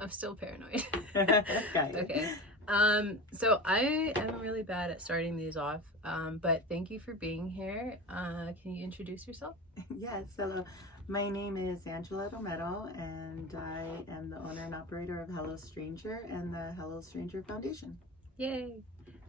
I'm still paranoid. Okay. Okay. So I am really bad at starting these off, but thank you for being here. Can you introduce yourself? Yes, hello. My name is Angela Romero, and I am the owner and operator of Hello Stranger and the Hello Stranger Foundation. Yay.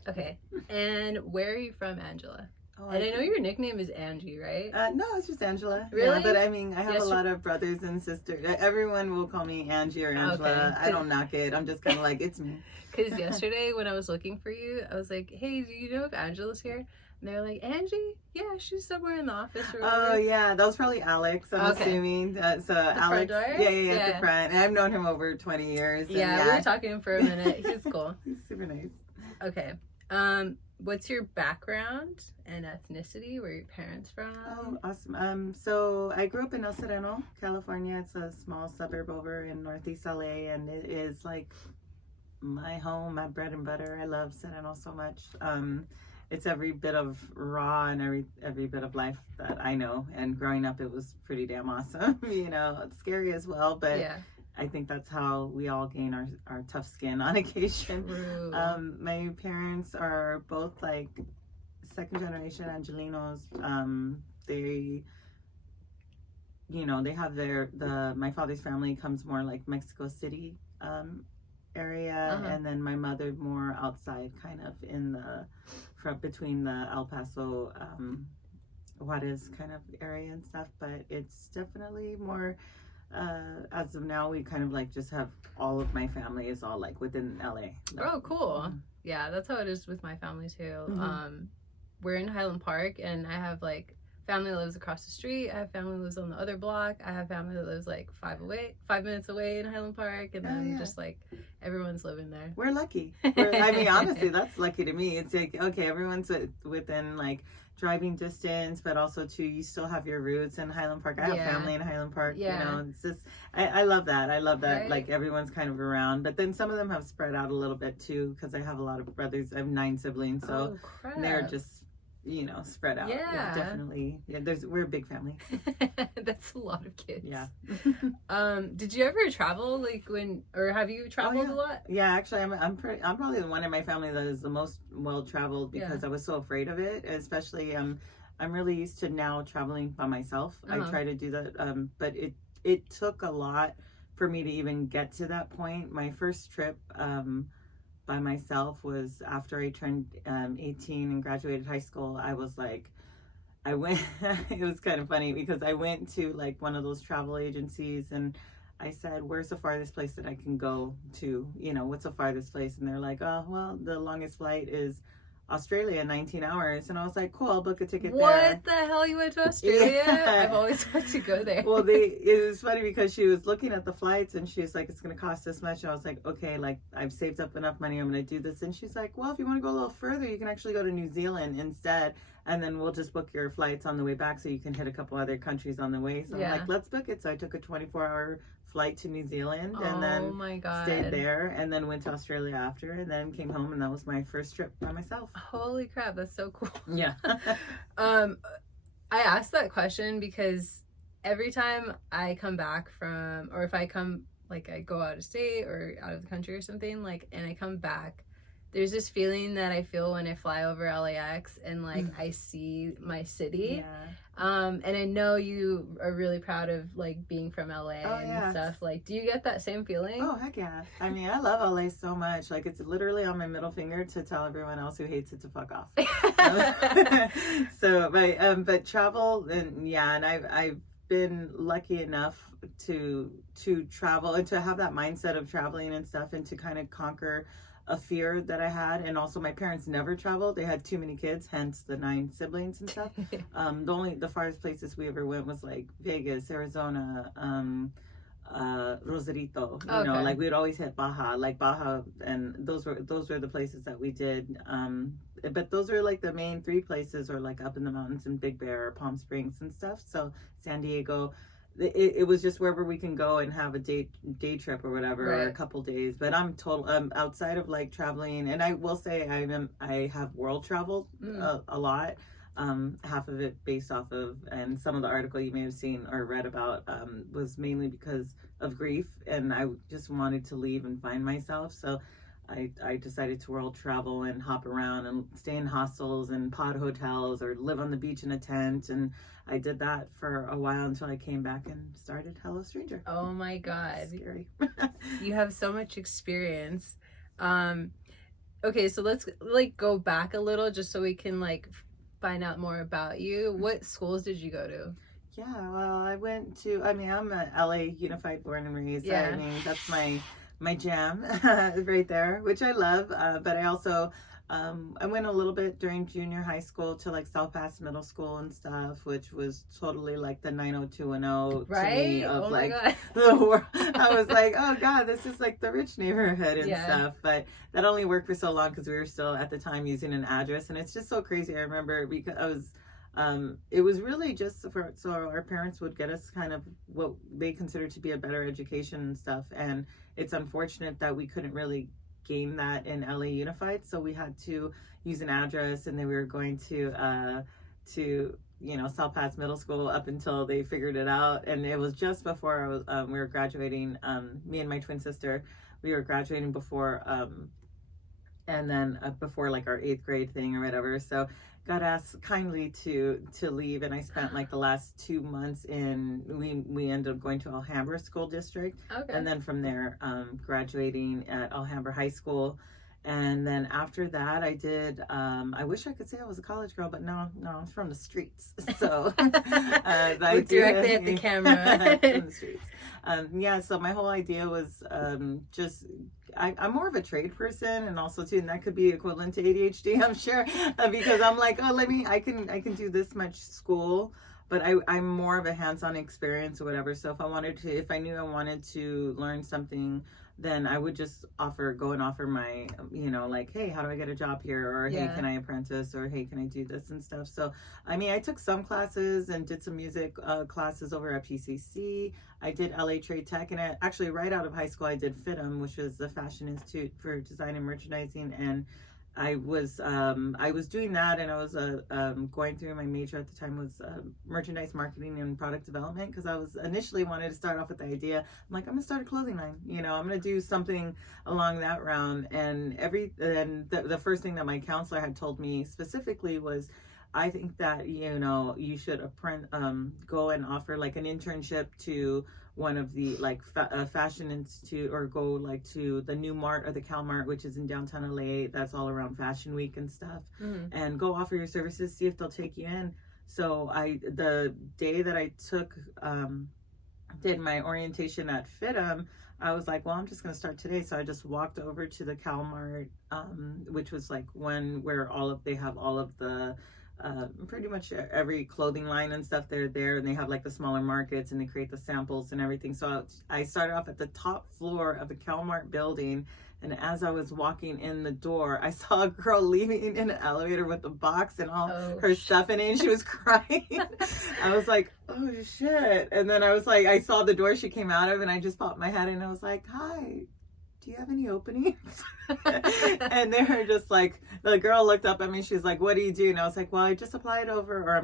Okay. And where are you from, Angela? Oh, And I know your nickname is Angie, right? No, it's just Angela. Really? Yeah, but I mean, I have a lot of brothers and sisters. Everyone will call me Angie or Angela. Okay. I don't knock it. I'm just kind of like, it's me. Because yesterday when I was looking for you, I was like, hey, do you know if Angela's here? And they were like, Angie? Yeah, she's somewhere in the office or whatever. Oh, yeah. That was probably Alex, I'm assuming. So the Alex. Front door? Yeah, at the front. And I've known him over 20 years. And yeah, we were talking to him for a minute. He's cool. He's super nice. Okay. What's your background and ethnicity? Where are your parents from? Oh, awesome. So I grew up in El Sereno, California. It's a small suburb over in Northeast LA, and it is like my home, my bread and butter. I love Sereno so much. It's every bit of raw and every bit of life that I know. And growing up, it was pretty damn awesome. You know, it's scary as well, but yeah. I think that's how we all gain our tough skin on occasion. True. My parents are both like second generation Angelinos. They, you know, they have my father's family comes more like Mexico City area, and then my mother more outside, kind of in the between the El Paso, Juarez kind of area and stuff. But it's definitely more. As of now, we kind of like just have all of my family is all like within LA. Oh, cool. Yeah, that's how it is with my family too. We're in Highland Park, and I have like family that lives across the street. I have family that lives on the other block. I have family that lives like 5 minutes away in Highland Park, and then just like everyone's living there. We're lucky. I mean, honestly, that's lucky to me. It's like, okay, everyone's within like driving distance, but also too, you still have your roots in Highland Park. I have family in Highland Park. You know, it's just I love that. I love that. Right? Like everyone's kind of around, but then some of them have spread out a little bit too, because I have a lot of brothers. I have 9 siblings, so they're just, you know, spread out. Yeah, definitely. Yeah, we're a big family. That's a lot of kids. Yeah. Did you ever travel or have you traveled a lot? Yeah, actually, I'm probably the one in my family that is the most well traveled, because I was so afraid of it. Especially, I'm really used to now traveling by myself. I try to do that, but it took a lot for me to even get to that point. My first trip by myself was after I turned 18 and graduated high school. I was like, I went, it was kind of funny because I went to like one of those travel agencies and I said, where's the farthest place that I can go to? You know, what's the farthest place? And they're like, oh, well, the longest flight is Australia, 19 hours. And I was like, cool, I'll book a ticket there. What the hell? You went to Australia? Yeah. I've always wanted to go there. Well, it was funny because she was looking at the flights and she was like, it's going to cost this much. And I was like, okay, like I've saved up enough money. I'm going to do this. And she's like, well, if you want to go a little further, you can actually go to New Zealand instead. And then we'll just book your flights on the way back so you can hit a couple other countries on the way. So I'm like, let's book it. So I took a 24-hour flight to New Zealand and then stayed there and then went to Australia after and then came home, and that was my first trip by myself. Holy crap, that's so cool. Yeah. I asked that question because every time I come back from, or if I come, like I go out of state or out of the country or something, like, and I come back, there's this feeling that I feel when I fly over LAX and like I see my city. And I know you are really proud of like being from LA and stuff. Like, do you get that same feeling? Oh, heck yeah. I mean, I love LA so much. Like, it's literally on my middle finger to tell everyone else who hates it to fuck off. So, but travel and I've been lucky enough to travel and to have that mindset of traveling and stuff and to kind of conquer a fear that I had. And also my parents never traveled. They had too many kids, hence the 9 siblings and stuff. The farthest places we ever went was like Vegas, Arizona, Rosarito, you know, like we'd always hit Baja, and those were the places that we did. But those are like the main 3 places, or like up in the mountains in Big Bear, Palm Springs and stuff. So San Diego, it was just wherever we can go and have a day trip or whatever, or a couple days. But I'm outside of like traveling, and I will say I have world traveled a lot. half of it based off of, and some of the article you may have seen or read about was mainly because of grief, and I just wanted to leave and find myself. So I decided to world travel and hop around and stay in hostels and pod hotels or live on the beach in a tent. And I did that for a while until I came back and started Hello Stranger. Oh my God. Scary. You have so much experience. Okay, so let's like go back a little just so we can like find out more about you. What schools did you go to? Yeah, well, I'm a LA Unified born and raised. Yeah. I mean, that's my jam right there, which I love. But I also, I went a little bit during junior high school to like South Pass Middle School and stuff, which was totally like the 90210 Right? to me of Oh like my God. the world. I was like, oh God, this is like the rich neighborhood and Yeah. stuff. But that only worked for so long because we were still at the time using an address, and it's just so crazy. I remember because it was really just so our parents would get us kind of what they consider to be a better education and stuff. And it's unfortunate that we couldn't really gain that in LA Unified, so we had to use an address, and then we were going to South Pass Middle School up until they figured it out. And it was just before we were graduating. Me and my twin sister, we were graduating before and then before like our 8th grade thing or whatever. So got asked kindly to leave, and I spent like the last 2 months we ended up going to Alhambra School District. Okay. And then from there graduating at Alhambra High School. And then after that I did I wish I could say I was a college girl, but no, I'm from the streets. So Look directly at the camera. From the streets. So my whole idea was just I'm more of a trade person, and also too, and that could be equivalent to ADHD, I'm sure, because I'm like, oh, I can do this much school, but I'm more of a hands-on experience or whatever. So if I knew I wanted to learn something, then I would just go and offer my, like, hey, how do I get a job here? Or, hey, can I apprentice? Or, hey, can I do this and stuff? So, I mean, I took some classes and did some music classes over at PCC. I did LA Trade Tech, and actually right out of high school, I did FIDM, which is the Fashion Institute for Design and Merchandising. And I was doing that, and I was going through my major at the time was merchandise marketing and product development, because I was initially wanted to start off with the idea. I'm like, I'm gonna start a clothing line, I'm gonna do something along that realm. And the first thing that my counselor had told me specifically was, I think that you should go and offer like an internship to one of the like fashion institute, or go like to the New Mart or the Cal Mart, which is in downtown LA, that's all around Fashion Week and stuff. And go offer your services, see if they'll take you in. So the day that I did my orientation at FIDM, I was like, well, I'm just going to start today. So I just walked over to the Cal Mart, which was like where they have all of the pretty much every clothing line and stuff, they're there, and they have like the smaller markets, and they create the samples and everything. So I started off at the top floor of the Calmart building, and as I was walking in the door, I saw a girl leaving in an elevator with a box and all her stuff in it, and she was crying. I was like, oh shit. And then I was like, I saw the door she came out of, and I just popped my head in, and I was like, hi, do you have any openings? And they were just like, the girl looked up at me, she's like, what do you do? And I was like, well, I just applied over, or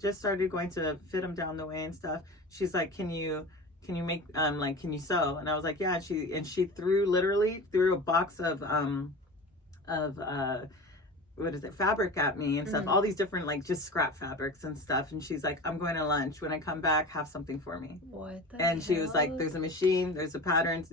just started going to FIDM down the way and stuff. She's like, can you make can you sew? And I was like, yeah. And she literally threw a box of what is it, fabric at me and stuff, all these different like just scrap fabrics and stuff. And she's like, I'm going to lunch, when I come back, have something for me. What the And she hell? was like, there's a machine, there's a pattern,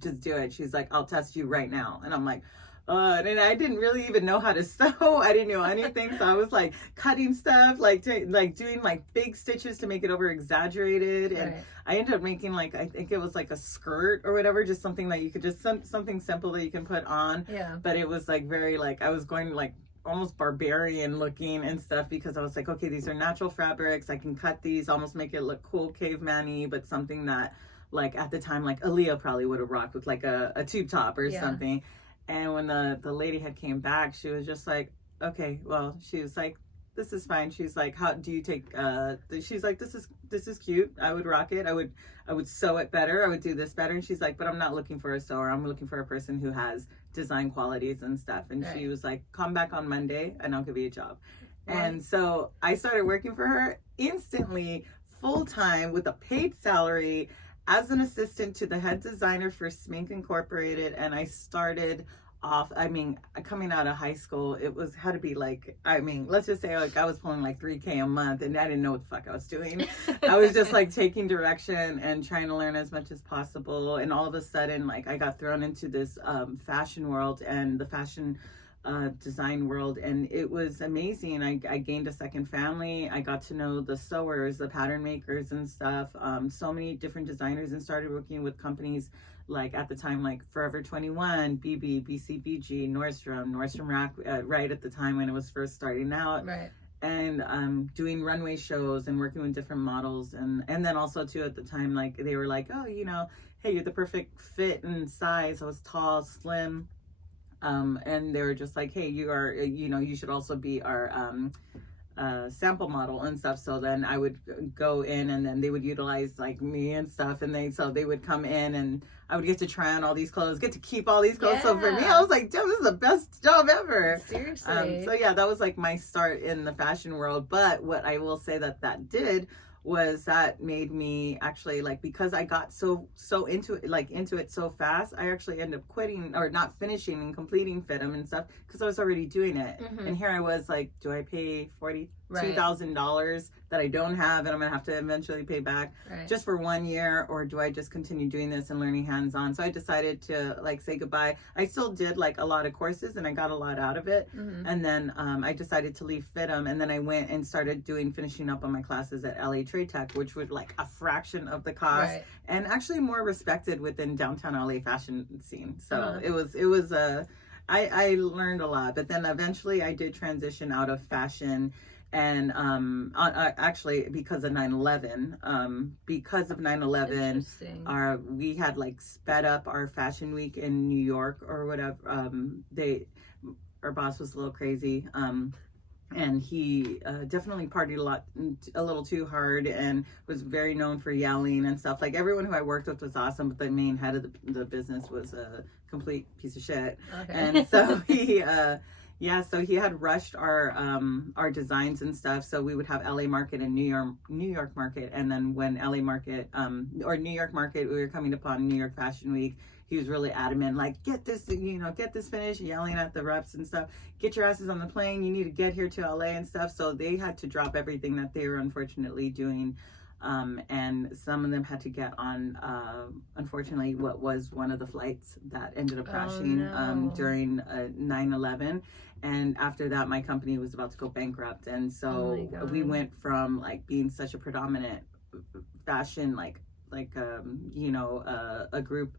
just do it. She's like, I'll test you right now. And I'm like, and I didn't really even know how to sew. I didn't know anything. So I was like cutting stuff, like doing like big stitches to make it over exaggerated. And I ended up making like, I think it was like a skirt or whatever, just something that you could just, something simple that you can put on. Yeah. But it was like very like, I was going like almost barbarian looking and stuff, because I was like, okay, these are natural fabrics. I can cut these, almost make it look cool, caveman-y, but something that like at the time, like Aaliyah probably would have rocked with like a tube top or something. And when the lady had came back, she was just like, okay, well, she was like, this is fine. She's like, how do you take, she's like, this is cute. I would rock it. I would sew it better. I would do this better. And she's like, but I'm not looking for a sewer. I'm looking for a person who has design qualities and stuff. And she was like, come back on Monday and I'll give you a job. And so I started working for her instantly, full time, with a paid salary as an assistant to the head designer for Smink Incorporated. And I started off, I mean, coming out of high school, it was had to be like, I mean, let's just say like I was pulling like $3,000 a month, and I didn't know what the fuck I was doing. I was just like taking direction and trying to learn as much as possible. And all of a sudden, like I got thrown into this fashion world and the fashion design world, and it was amazing. I gained a second family. I got to know the sewers, the pattern makers and stuff, so many different designers, and started working with companies like at the time like Forever 21, BB, BCBG, Nordstrom Rack, right at the time when it was first starting out. Right. And doing runway shows and working with different models, and then also too at the time, like they were like, oh, you know, hey, you're the perfect fit and size. I was tall, slim. And they were just like, hey, you are, you know, you should also be our sample model and stuff. So then I would go in, and then they would utilize like me and stuff. And they would come in, and I would get to try on all these clothes, get to keep all these clothes. Yeah. So for me, I was like, damn, this is the best job ever. Seriously. So yeah, that was like my start in the fashion world. But what I will say that did was that made me actually, like, because I got so into it so fast, I actually ended up quitting or not finishing and completing FIDM and stuff because I was already doing it. Mm-hmm. And here I was like, do I pay $42,000 that I don't have and I'm gonna have to eventually pay back just for 1 year, or do I just continue doing this and learning hands-on? So I decided to like say goodbye. I still did like a lot of courses and I got a lot out of it. Mm-hmm. And then I decided to leave FIDM, and then I went and started finishing up on my classes at LA Trade Tech, which was like a fraction of the cost and actually more respected within downtown LA fashion scene. So it was I learned a lot. But then eventually I did transition out of fashion. And actually, because of 9/11, we had like sped up our fashion week in New York or whatever. Our boss was a little crazy, and he definitely partied a little too hard, and was very known for yelling and stuff. Like everyone who I worked with was awesome, but the main head of the business was a complete piece of shit. Okay. And so he. So he had rushed our designs and stuff. So we would have LA Market and New York Market, and then when LA Market or New York Market, we were coming upon New York Fashion Week. He was really adamant, like, get this finished, yelling at the reps and stuff. Get your asses on the plane. You need to get here to LA and stuff. So they had to drop everything that they were unfortunately doing. And some of them had to get on, unfortunately, what was one of the flights that ended up crashing during 9/11. And after that, my company was about to go bankrupt. And so we went from like being such a predominant fashion, a group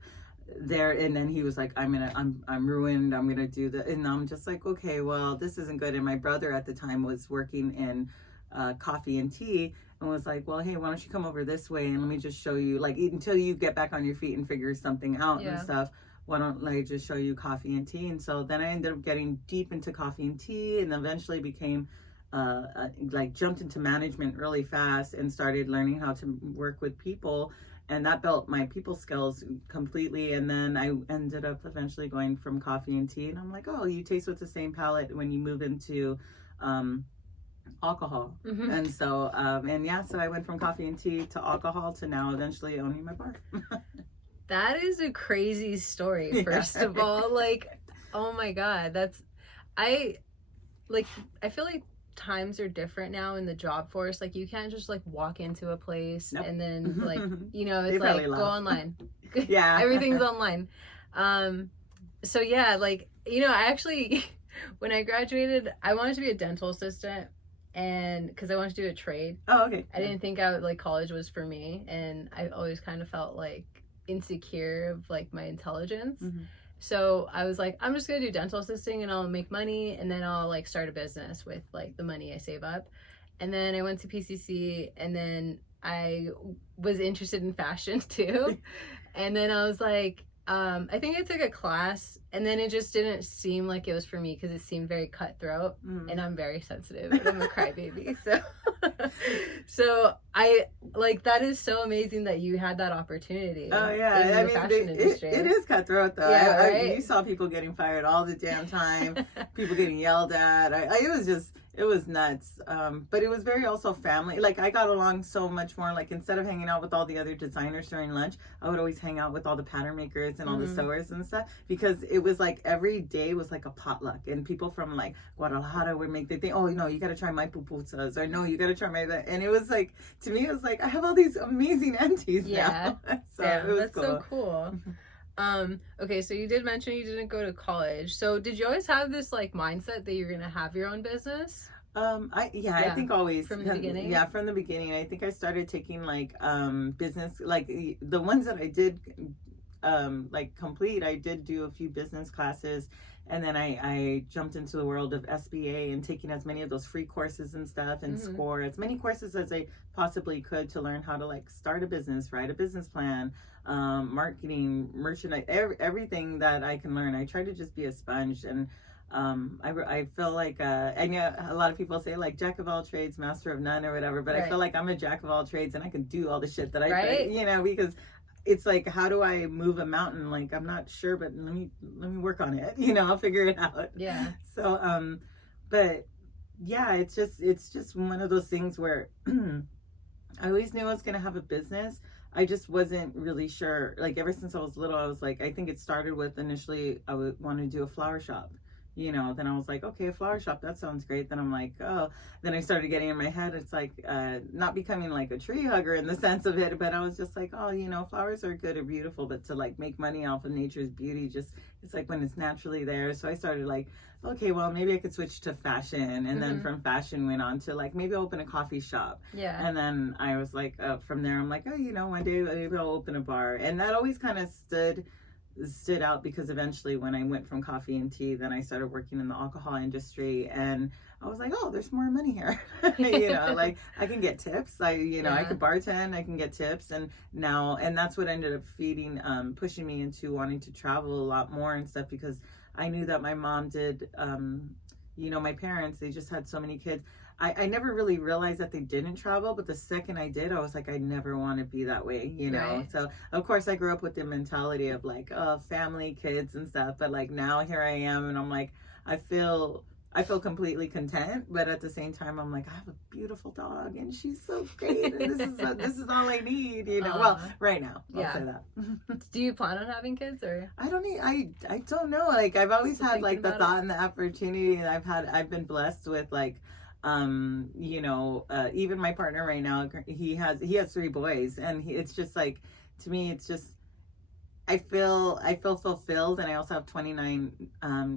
there. And then he was like, I'm ruined. I'm gonna do that. And I'm just like, okay, well, this isn't good. And my brother at the time was working in coffee and tea, and was like, well, hey, why don't you come over this way and let me just show you, like, until you get back on your feet and figure something out and stuff, why don't I just show you coffee and tea? And so then I ended up getting deep into coffee and tea, and eventually became jumped into management really fast and started learning how to work with people, and that built my people skills completely. And then I ended up eventually going from coffee and tea, and I'm like, oh, you taste with the same palate when you move into alcohol. Mm-hmm. And so so I went from coffee and tea to alcohol to now eventually owning my bar. That is a crazy story, first of all. Like, oh my God, I feel like times are different now in the job force. Like, you can't just like walk into a place and then like, it's like go online. Yeah. Everything's online. So yeah, like, I actually, when I graduated, I wanted to be a dental assistant, and because I wanted to do a trade. Oh, okay. I didn't think college was for me, and I always kind of felt like insecure of like my intelligence. Mm-hmm. So I was like, I'm just gonna do dental assisting and I'll make money, and then I'll like start a business with like the money I save up. And then I went to PCC, and then I was interested in fashion too. And then I was like, I think I took a class, and then it just didn't seem like it was for me because it seemed very cutthroat, and I'm very sensitive, and I'm a crybaby. So I like, that is so amazing that you had that opportunity. Oh yeah, in the fashion industry. It is cutthroat though. Yeah, right? You saw people getting fired all the damn time, people getting yelled at. It it was nuts. But it was very also family. Like I got along so much more. Like instead of hanging out with all the other designers during lunch, I would always hang out with all the pattern makers and all the sewers and stuff, because it was like every day was like a potluck, and people from like Guadalajara would make the thing. Oh, you got to try my pupusas, or no, you got to try my that. And it was like, to me, it was like I have all these amazing aunties now. So damn, it was that's cool. so cool. Okay, so you did mention you didn't go to college. So did you always have this like mindset that you're gonna have your own business? I think always from the beginning. Yeah, from the beginning. I think I started taking like business, like the ones that I did like complete. I did do a few business classes, and then I jumped into the world of SBA and taking as many of those free courses and stuff, and score as many courses as I possibly could to learn how to like start a business, write a business plan, marketing, merchandise, everything that I can learn. I try to just be a sponge. And I feel like I know a lot of people say like jack of all trades, master of none, or whatever, but I feel like I'm a jack of all trades, and I can do all the shit that I could, because it's like, how do I move a mountain? Like, I'm not sure, but let me work on it. I'll figure it out. Yeah. So but yeah, it's just one of those things where I always knew I was gonna have a business. I just wasn't really sure. Like ever since I was little, I was like, I think it started with initially I would want to do a flower shop. Then I was like, okay, a flower shop, that sounds great. Then I'm like, oh, then I started getting in my head, it's like, not becoming like a tree hugger in the sense of it, but I was just like, oh, flowers are good or beautiful, but to like make money off of nature's beauty, it's like when it's naturally there. So I started like, okay, well, maybe I could switch to fashion. And then from fashion went on to like, maybe I'll open a coffee shop. Yeah. And then I was like, from there, I'm like, oh, one day maybe I'll open a bar. And that always kind of stood out, because eventually when I went from coffee and tea, then I started working in the alcohol industry, and I was like, oh, there's more money here. Like I can get tips. I could bartend, I can get tips. And that's what ended up pushing me into wanting to travel a lot more and stuff, because I knew that my mom did, my parents, they just had so many kids. I never really realized that they didn't travel, but the second I did, I was like, I never want to be that way, Right. So of course I grew up with the mentality of like, oh, family, kids and stuff. But like now here I am, and I'm like, I feel completely content, but at the same time, I'm like, I have a beautiful dog, and she's so great, and this is all I need, Well, right now, I'll say that. Do you plan on having kids, or? I don't know. Like I've always had like the thought and the opportunity. I've been blessed with like, even my partner right now, he has 3 boys, and it's just like, to me, it's just, I feel fulfilled. And I also have 29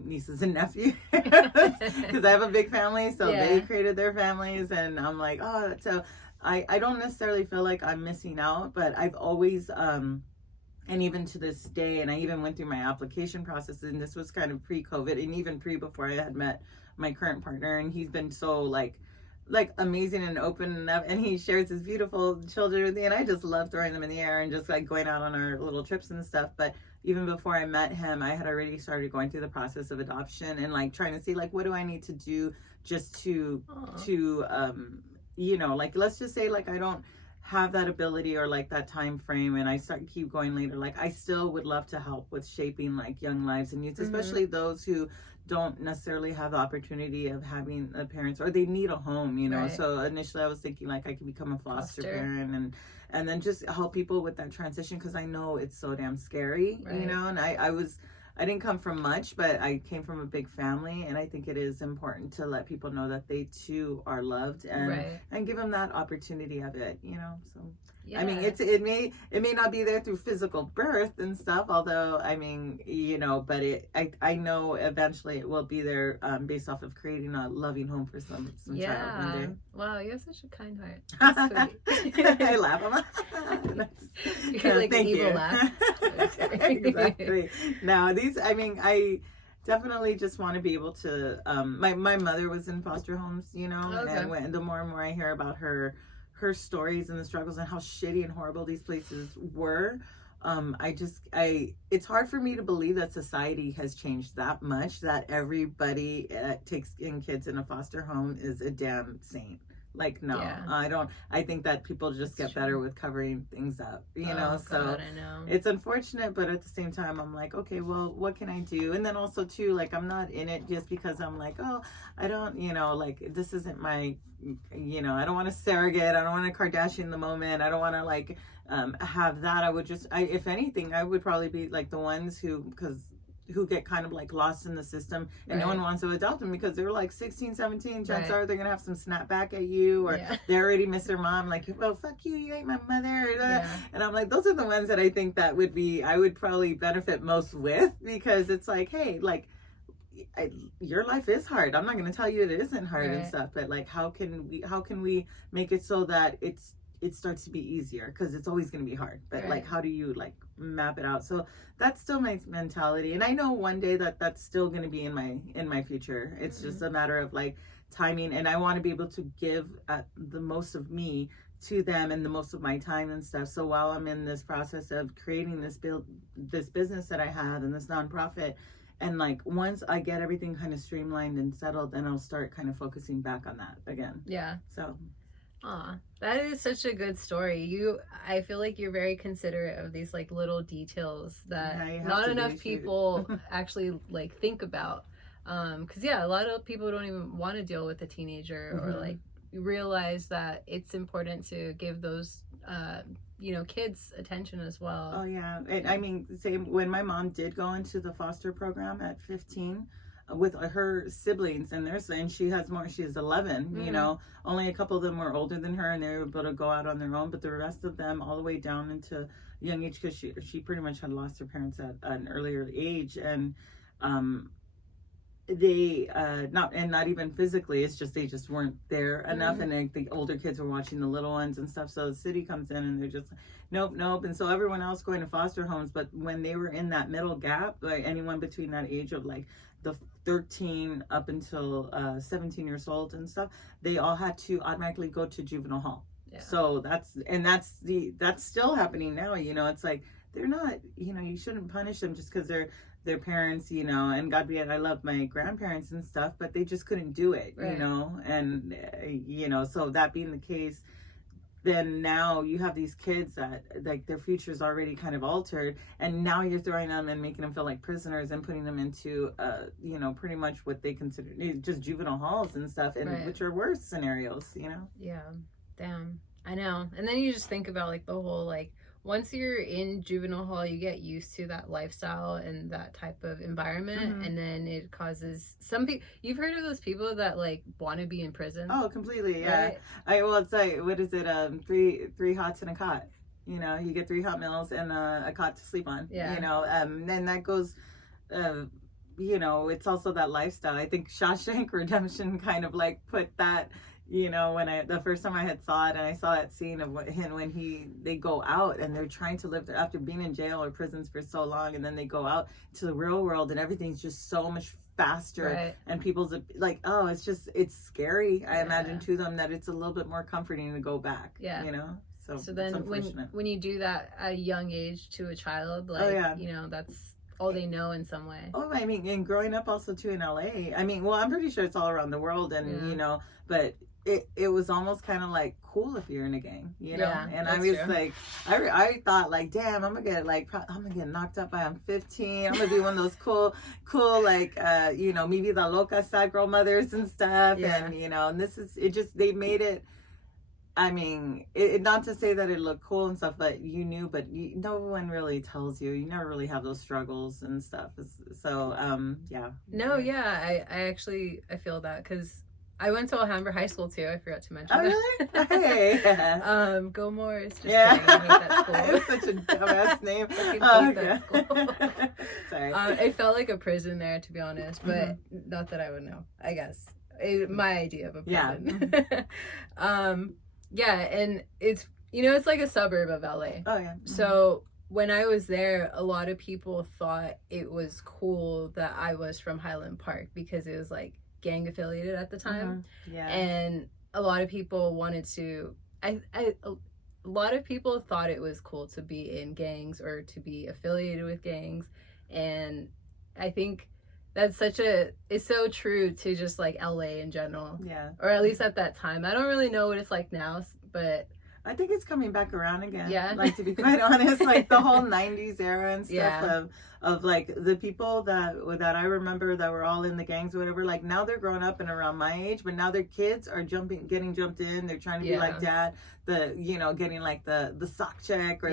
nieces and nephews, because I have a big family, so they created their families, and I'm like, oh, so I don't necessarily feel like I'm missing out, but I've always and even to this day, and I even went through my application process, and this was kind of pre-COVID, and even before I had met my current partner, and he's been so like amazing and open enough, and he shares his beautiful children with me, and I just love throwing them in the air and just like going out on our little trips and stuff. But even before I met him, I had already started going through the process of adoption, and like trying to see like, what do I need to do just to like, let's just say like I don't have that ability or like that time frame, and I keep going later, like I still would love to help with shaping like young lives and youth, especially those who don't necessarily have the opportunity of having parents, or they need a home, Right. So initially I was thinking like I could become a foster parent, and then just help people with that transition, because I know it's so damn scary, Right. And I didn't come from much, but I came from a big family, and I think it is important to let people know that they too are loved, and give them that opportunity of it, so. Yeah. I mean, it may not be there through physical birth and stuff, although I mean, but I know eventually it will be there, based off of creating a loving home for some child one day. Wow, you have such a kind heart. That's sweet. I laugh. You're like thank an evil you. laugh. Exactly. Now I definitely just want to be able to. My mother was in foster homes, and the more and more I hear about her stories and the struggles and how shitty and horrible these places were, it's hard for me to believe that society has changed that much, that everybody takes in kids in a foster home is a damn saint. Like, no, I think that people just get better with covering things up, God, so I know. it's unfortunate, but at the same time, I'm like, okay, well, what can I do? And then also too, like, I'm not in it just because I'm like, oh, I don't, like, this isn't my, I don't want to surrogate. I don't want to Kardashian the moment. I don't want to like, have that. I would just, if anything, I would probably be like the ones who get kind of like lost in the system and no one wants to adopt them because they're like 16, 17. Chances are they're going to have some snap back at you, or they already miss their mom. Like, well, fuck you, you ain't my mother. And I'm like, those are the ones that I think that I would probably benefit most with, because it's like, hey, like, your life is hard. I'm not going to tell you it isn't hard and stuff, but like, how can we make it so that it starts to be easier, because it's always going to be hard, but like, how do you like map it out? So that's still my mentality, and I know one day that's still going to be in my future. It's just a matter of like timing, and I want to be able to give the most of me to them and the most of my time and stuff. So while I'm in this process of creating this business that I have and this nonprofit, and like, once I get everything kind of streamlined and settled, then I'll start kind of focusing back on that again. So that is such a good story. I feel like you're very considerate of these like little details that not enough people actually like think about. Because a lot of people don't even want to deal with a teenager or like realize that it's important to give those kids attention as well. Oh yeah. I mean, same when my mom did go into the foster program at 15 with her siblings, and she has more, she's 11, only a couple of them were older than her and they were able to go out on their own, but the rest of them all the way down into young age, because she pretty much had lost her parents at an earlier age, and they not even physically, it's just they just weren't there enough, and the older kids were watching the little ones and stuff, so the city comes in and they're just nope, and so everyone else going to foster homes. But when they were in that middle gap, like anyone between that age of like the 13 up until 17 years old and stuff, they all had to automatically go to juvenile hall. So that's still happening now. It's like, they're not, you shouldn't punish them just because they're their parents, and God be it, I love my grandparents and stuff, but they just couldn't do it, and so that being the case, then now you have these kids that like their future is already kind of altered, and now you're throwing them and making them feel like prisoners and putting them into pretty much what they consider just juvenile halls and stuff, and which are worse scenarios. Yeah, damn, I know. And then you just think about like the whole, like, once you're in juvenile hall, you get used to that lifestyle and that type of environment, and then it causes some people. You've heard of those people that like want to be in prison? Oh, completely, yeah. Right? It's like, what is it? Three hots and a cot. You get 3 hot meals and a cot to sleep on. And that goes. It's also that lifestyle. I think Shawshank Redemption kind of like put that. When the first time I had saw it, and I saw that scene of him when they go out and they're trying to live there after being in jail or prisons for so long, and then they go out to the real world and everything's just so much faster, and people's like, oh, it's scary. I imagine to them that it's a little bit more comforting to go back. So then when you do that at a young age to a child, like that's all they know in some way. Oh, I mean, and growing up also too in LA, I mean, well, I'm pretty sure it's all around the world, and but it was almost kind of like cool if you're in a gang, and I was like, I thought like, damn, I'm gonna get knocked up by I'm 15. I'm gonna be one of those cool like maybe the loca sad girl mothers and stuff, and and this is it. Just they made it. I mean, not to say that it looked cool and stuff, but no one really tells you. You never really have those struggles and stuff. So, yeah. No, yeah, I feel that, because I went to Alhambra High School too. I forgot to mention that. Oh, really? Hey. Go Moors. Just kidding. I hate that school. It's such a dumbass name. I hate that school. Sorry. It felt like a prison there, to be honest, but not that I would know, I guess. My idea of a prison. Yeah, and it's it's like a suburb of LA. Oh yeah. So when I was there, a lot of people thought it was cool that I was from Highland Park, because it was like gang affiliated at the time. Yeah. And a lot of people wanted to a lot of people thought it was cool to be in gangs or to be affiliated with gangs, and I think it's so true to just like LA in general. Yeah. Or at least at that time. I don't really know what it's like now, but I think it's coming back around again. Yeah. Like, to be quite honest, like the whole 90s era and stuff Yeah. of like the people that I remember that were all in the gangs or whatever, like now they're growing up and around my age, but now their kids are getting jumped in. They're trying to be like dad, getting like the sock check or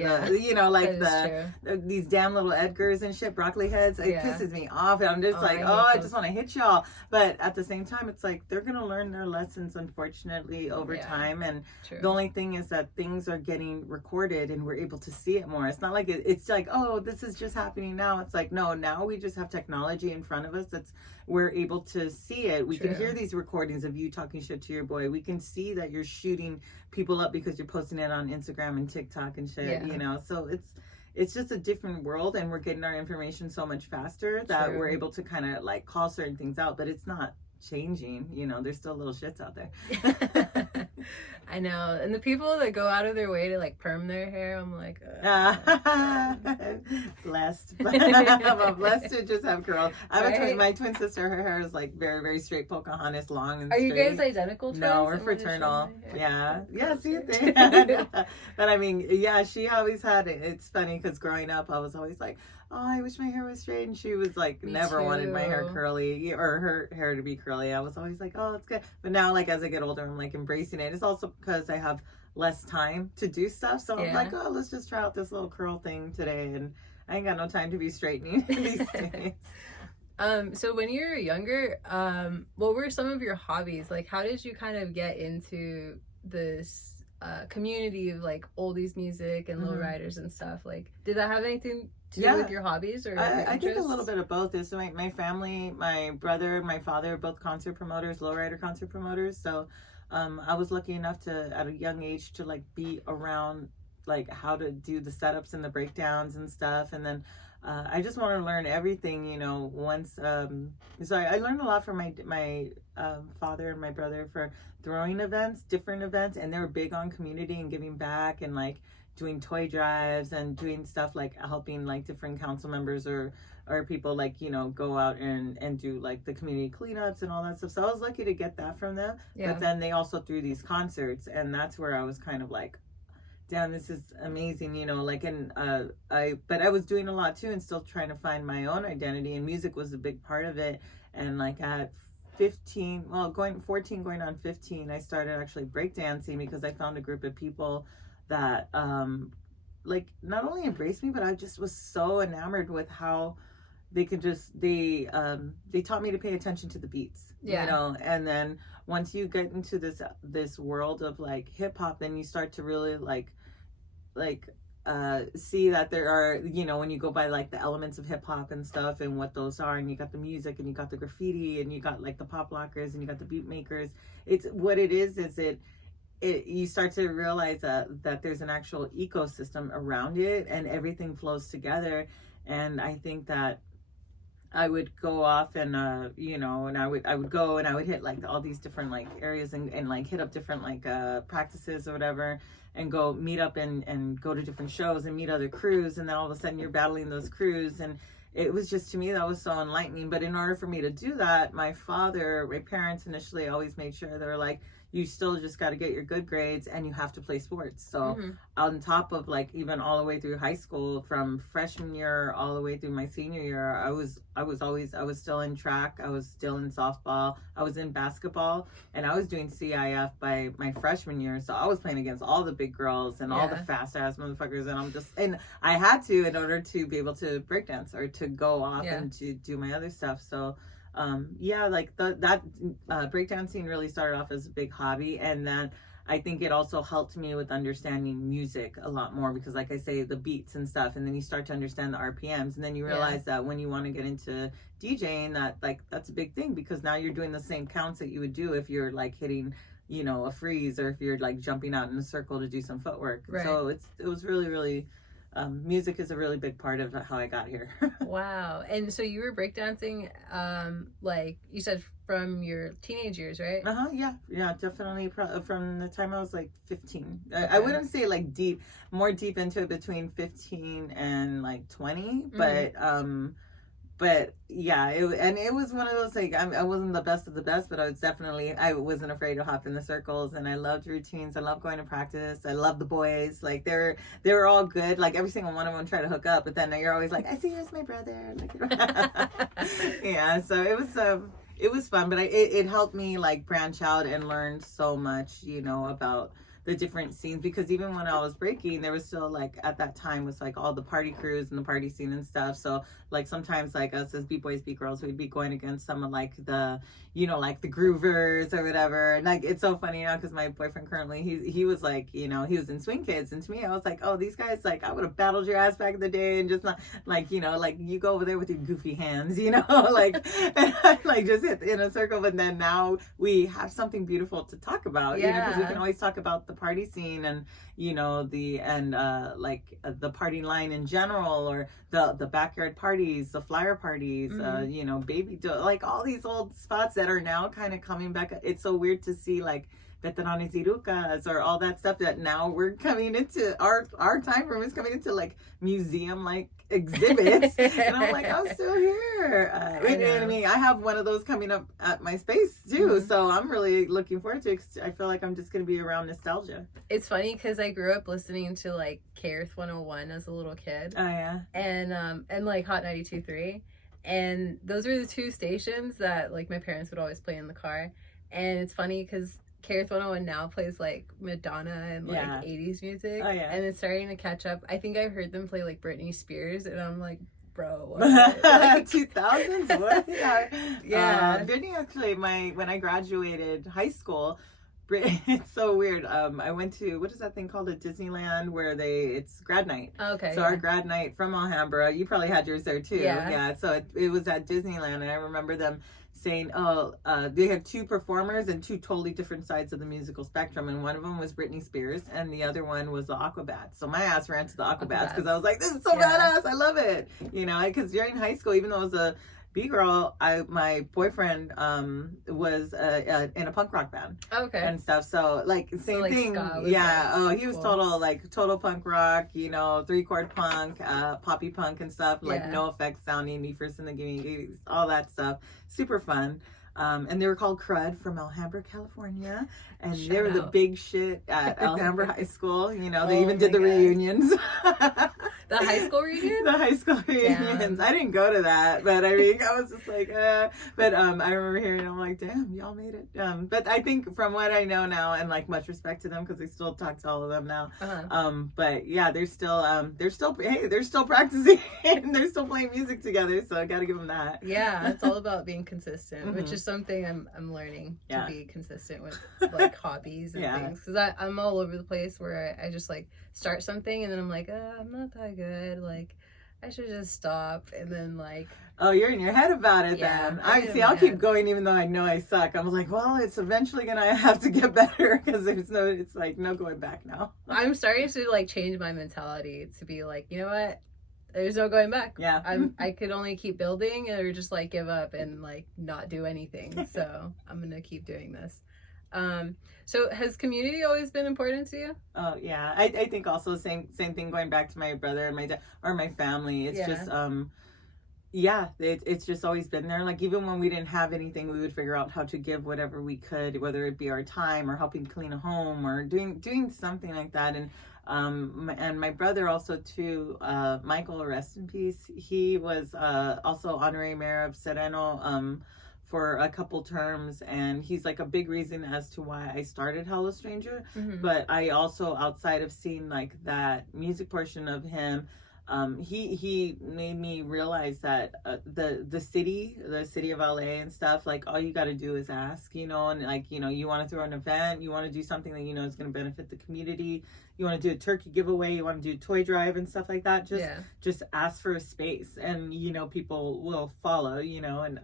these damn little Edgars and shit, broccoli heads. It pisses me off. I'm just I just want to hit y'all. But at the same time, it's like they're going to learn their lessons, unfortunately, over time. And the only thing is that things are getting recorded and we're able to see it more. It's not like it's like, oh, this is just happening now. It's like, no, now we just have technology in front of us we're able to see it. We can hear these recordings of you talking shit to your boy. We can see that you're shooting people up because you're posting it on Instagram and TikTok and shit, so it's just a different world, and we're getting our information so much faster that we're able to kind of like call certain things out, but it's not changing. There's still little shits out there. I know. And the people that go out of their way to like perm their hair, I'm like, blessed. I'm blessed to just have curls. My twin sister, her hair is like very, very straight, Pocahontas, long and straight. Are you guys identical twins? No, we're fraternal. Yeah, see you think. But I mean, she always had it. It's funny because growing up, I was always like, oh, I wish my hair was straight, and she was like, never wanted my hair curly or her hair to be curly. I was always like, oh, it's good. But now, like, as I get older, I'm like embracing it. It's also because I have less time to do stuff, so I'm like, oh, let's just try out this little curl thing today, and I ain't got no time to be straightening these days. So when you were younger, what were some of your hobbies? Like, how did you kind of get into this community of like oldies music and lowriders and stuff? Like, did that have anything to do with your hobbies or I think a little bit of both. Is my family, my brother, my father are both concert promoters, lowrider concert promoters. So I was lucky enough to, at a young age, to like be around like how to do the setups and the breakdowns and stuff. And then I just want to learn everything, once. So I learned a lot from my father and my brother for throwing events, different events. And they were big on community and giving back and like doing toy drives and doing stuff like helping like different council members or people like, go out and do like the community cleanups and all that stuff. So I was lucky to get that from them. But then they also threw these concerts, and that's where I was kind of like, damn, this is amazing, but I was doing a lot too and still trying to find my own identity, and music was a big part of it. And like at 14 going on 15, I started actually breakdancing because I found a group of people that like not only embraced me, but I just was so enamored with how they could just they taught me to pay attention to the beats, and then once you get into this world of like hip hop, then you start to really like see that there are, when you go by like the elements of hip hop and stuff and what those are, and you got the music and you got the graffiti and you got like the pop lockers and you got the beat makers. It's what it is you start to realize that there's an actual ecosystem around it and everything flows together. And I think that I would go off and and I would go and I would hit like all these different like areas and like hit up different like practices or whatever, and go meet up and go to different shows and meet other crews, and then all of a sudden you're battling those crews. And it was just, to me, that was so enlightening. But in order for me to do that, my parents initially always made sure they were like, you still just got to get your good grades and you have to play sports. So on top of like even all the way through high school, from freshman year all the way through my senior year, I was still in track, I was still in softball, I was in basketball, and I was doing CIF by my freshman year. So I was playing against all the big girls and all the fast ass motherfuckers, and I had to, in order to be able to breakdance or to go off and to do my other stuff. So that breakdancing really started off as a big hobby, and then I think it also helped me with understanding music a lot more, because like I say, the beats and stuff, and then you start to understand the RPMs, and then you realize that when you want to get into DJing, that like that's a big thing, because now you're doing the same counts that you would do if you're like hitting a freeze, or if you're like jumping out in a circle to do some footwork. So it was really, really music is a really big part of how I got here. Wow. And so you were breakdancing, like you said, from your teenage years, right? Yeah, definitely. From the time I was like 15. Okay. I wouldn't say like more deep into it between 15 and like 20, but but yeah, it was one of those, like, I wasn't the best of the best, but I wasn't afraid to hop in the circles, and I loved routines. I loved going to practice. I loved the boys. Like, they were all good. Like, every single one of them tried to hook up, but then you're always like, I see you as my brother. Like, yeah. So it was fun, but it helped me like branch out and learn so much, about the different scenes, because even when I was breaking, there was still, like, at that time was like all the party crews and the party scene and stuff. So like sometimes, like, us as B-boys, B-girls, we'd be going against some of, like, the, like the groovers or whatever. And like, it's so funny now because my boyfriend currently, he was like, he was in Swing Kids, and to me I was like, oh, these guys, like, I would have battled your ass back in the day, and just not like, like, you go over there with your goofy hands, like, and I, like, just hit in a circle. But then now we have something beautiful to talk about, because we can always talk about the party scene and the party line in general, or the backyard parties, the flyer parties, baby like all these old spots that are now kind of coming back. It's so weird to see, like, veteranes y rucas or all that stuff that now we're coming into our time room is coming into, like, museum like exhibits. And I'm like, I'm still here. You know what I mean? I have one of those coming up at my space too. So I'm really looking forward to it, because I feel like I'm just going to be around nostalgia. It's funny because I grew up listening to, like, KRF 101 as a little kid. Oh yeah. And like Hot 92.3. And those were the two stations that, like, my parents would always play in the car. And it's funny because KRF 101 now plays, like, Madonna and, like, 80s music. Oh, yeah. And it's starting to catch up. I think I've heard them play, like, Britney Spears, and I'm like, bro, what? Like, 2000s? What? Yeah. Britney, actually, when I graduated high school, it's so weird. I went to, what is that thing called at Disneyland where it's grad night. Okay. So our grad night from Alhambra, you probably had yours there too. Yeah. So it was at Disneyland, and I remember them saying, they have two performers and two totally different sides of the musical spectrum, and one of them was Britney Spears and the other one was the Aquabats. So my ass ran to the Aquabats because I was like, this is so badass, I love it, because during high school, even though it was a B-girl, my boyfriend was in a punk rock band. Okay. And stuff. So, like, same thing. Yeah. He was cool. total punk rock, 3-chord punk, poppy punk and stuff. Like, No Effects sounding, Me First in the Gimme, all that stuff. Super fun. And they were called Crud from Alhambra, California. And they were the big shit at Alhambra High School. They even did the reunions. The high school reunions? The high school reunions. Damn. I didn't go to that, but I mean, I was just like, But I remember hearing, I'm like, damn, y'all made it. But I think from what I know now, and, like, much respect to them because I still talk to all of them now. But yeah, they're still practicing and they're still playing music together. So I got to give them that. Yeah, it's all about being consistent, which is something I'm learning to be consistent with, like, hobbies and things, because I'm all over the place where I just, like, start something and then I'm like, I'm not that good, like, I should just stop, and then, like, oh, you're in your head about it then. I'll keep going even though I know I suck. I'm like, well, it's eventually gonna have to get better because it's like no going back now. I'm starting to, like, change my mentality to be like, you know what, there's no going back. Yeah. I could only keep building or just, like, give up and, like, not do anything. So I'm gonna keep doing this. So has community always been important to you? Oh yeah, I think also same thing, going back to my brother and my dad or my family. It's just it's just always been there. Like, even when we didn't have anything, we would figure out how to give whatever we could, whether it be our time or helping clean a home or doing something like that. And my brother also too, Michael, rest in peace. He was also honorary mayor of Sereno for a couple terms, and he's, like, a big reason as to why I started Hello Stranger. But I also, outside of seeing, like, that music portion of him, he made me realize that the city of LA and stuff, like, all you got to do is ask, and, like, you want to throw an event, you want to do something that is going to benefit the community, you want to do a turkey giveaway, you want to do a toy drive and stuff like that, just ask for a space, and people will follow, and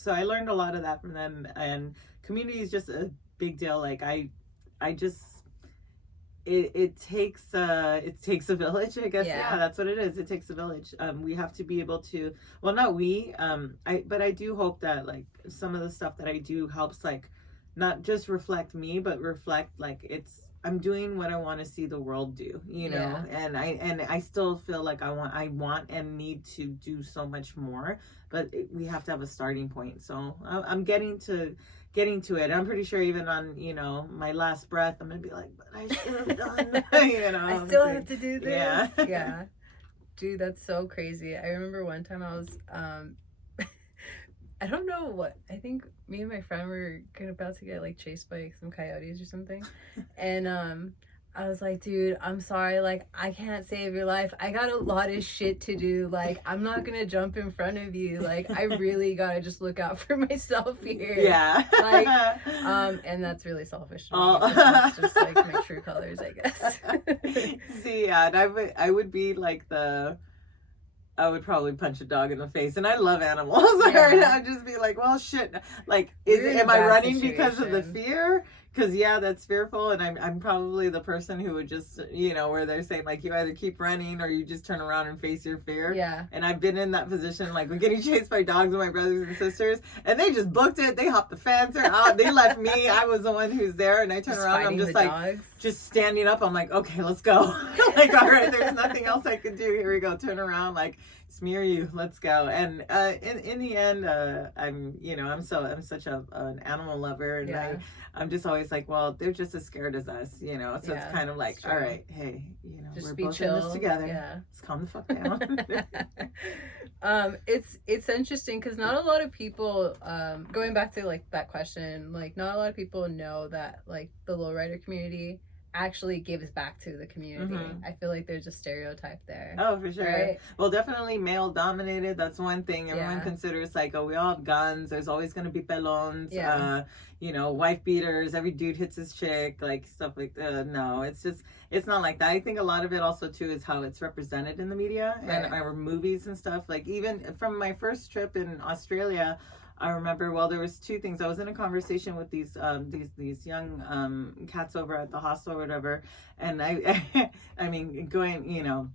so I learned a lot of that from them. And community is just a big deal. Like, I just it takes a village, I guess. Yeah, that's what it is. It takes a village. We have to be able to, well, not we, but I do hope that, like, some of the stuff that I do helps, like, not just reflect me, but reflect, like, I'm doing what I want to see the world do, you know, and I still feel like I want and need to do so much more, but we have to have a starting point. So I'm getting to it. I'm pretty sure even on, you know, my last breath, I'm gonna be like, but I should have done, you know. I still have to do this. Yeah. Yeah. Dude, that's so crazy. I remember one time I was, I don't know what, I think me and my friend were about to get like chased by some coyotes or something. And I was like, dude, I'm sorry, like I can't save your life. I got a lot of shit to do. Like I'm not gonna jump in front of you. Like I really gotta just look out for myself here. Yeah. Like and that's really selfish. That's just like my true colors, I guess. See, yeah, and I would be like I would probably punch a dog in the face, and I love animals. Yeah. I'd just be like, well, shit. Like, am I running situation because of the fear? Because that's fearful, and I'm probably the person who would just, you know, where they're saying like you either keep running or you just turn around and face your fear. Yeah. And I've been in that position, like we're getting chased by dogs with my brothers and sisters, and they just booked it. They hopped the fence, they're out. They left me. I was the one who's there, and I turn around, and I'm just like, dogs. Just standing up. I'm like, okay, let's go. Like, all right, there's nothing else I can do. Here we go. Turn around, like. Smear you, let's go. And in the end, I'm such an animal lover, and I'm just always like, well, they're just as scared as us, you know. So it's kind of like, all right, hey, you know, just we're be both chill. in this together. Yeah. Let's calm the fuck down. It's interesting because not a lot of people, going back to like that question, like not a lot of people know that like the lowrider community actually gives back to the community. Mm-hmm. I feel like there's a stereotype there. Oh, for sure. Right? Well, definitely male dominated. That's one thing everyone considers like, oh, we all have guns. There's always going to be pelons. Yeah. You know, wife beaters. Every dude hits his chick, like stuff like that. No, it's not like that. I think a lot of it also too is how it's represented in the media and our movies and stuff. Like even from my first trip in Australia, I remember, well, there was two things. I was in a conversation with these young cats over at the hostel or whatever, and I mean, going, you know,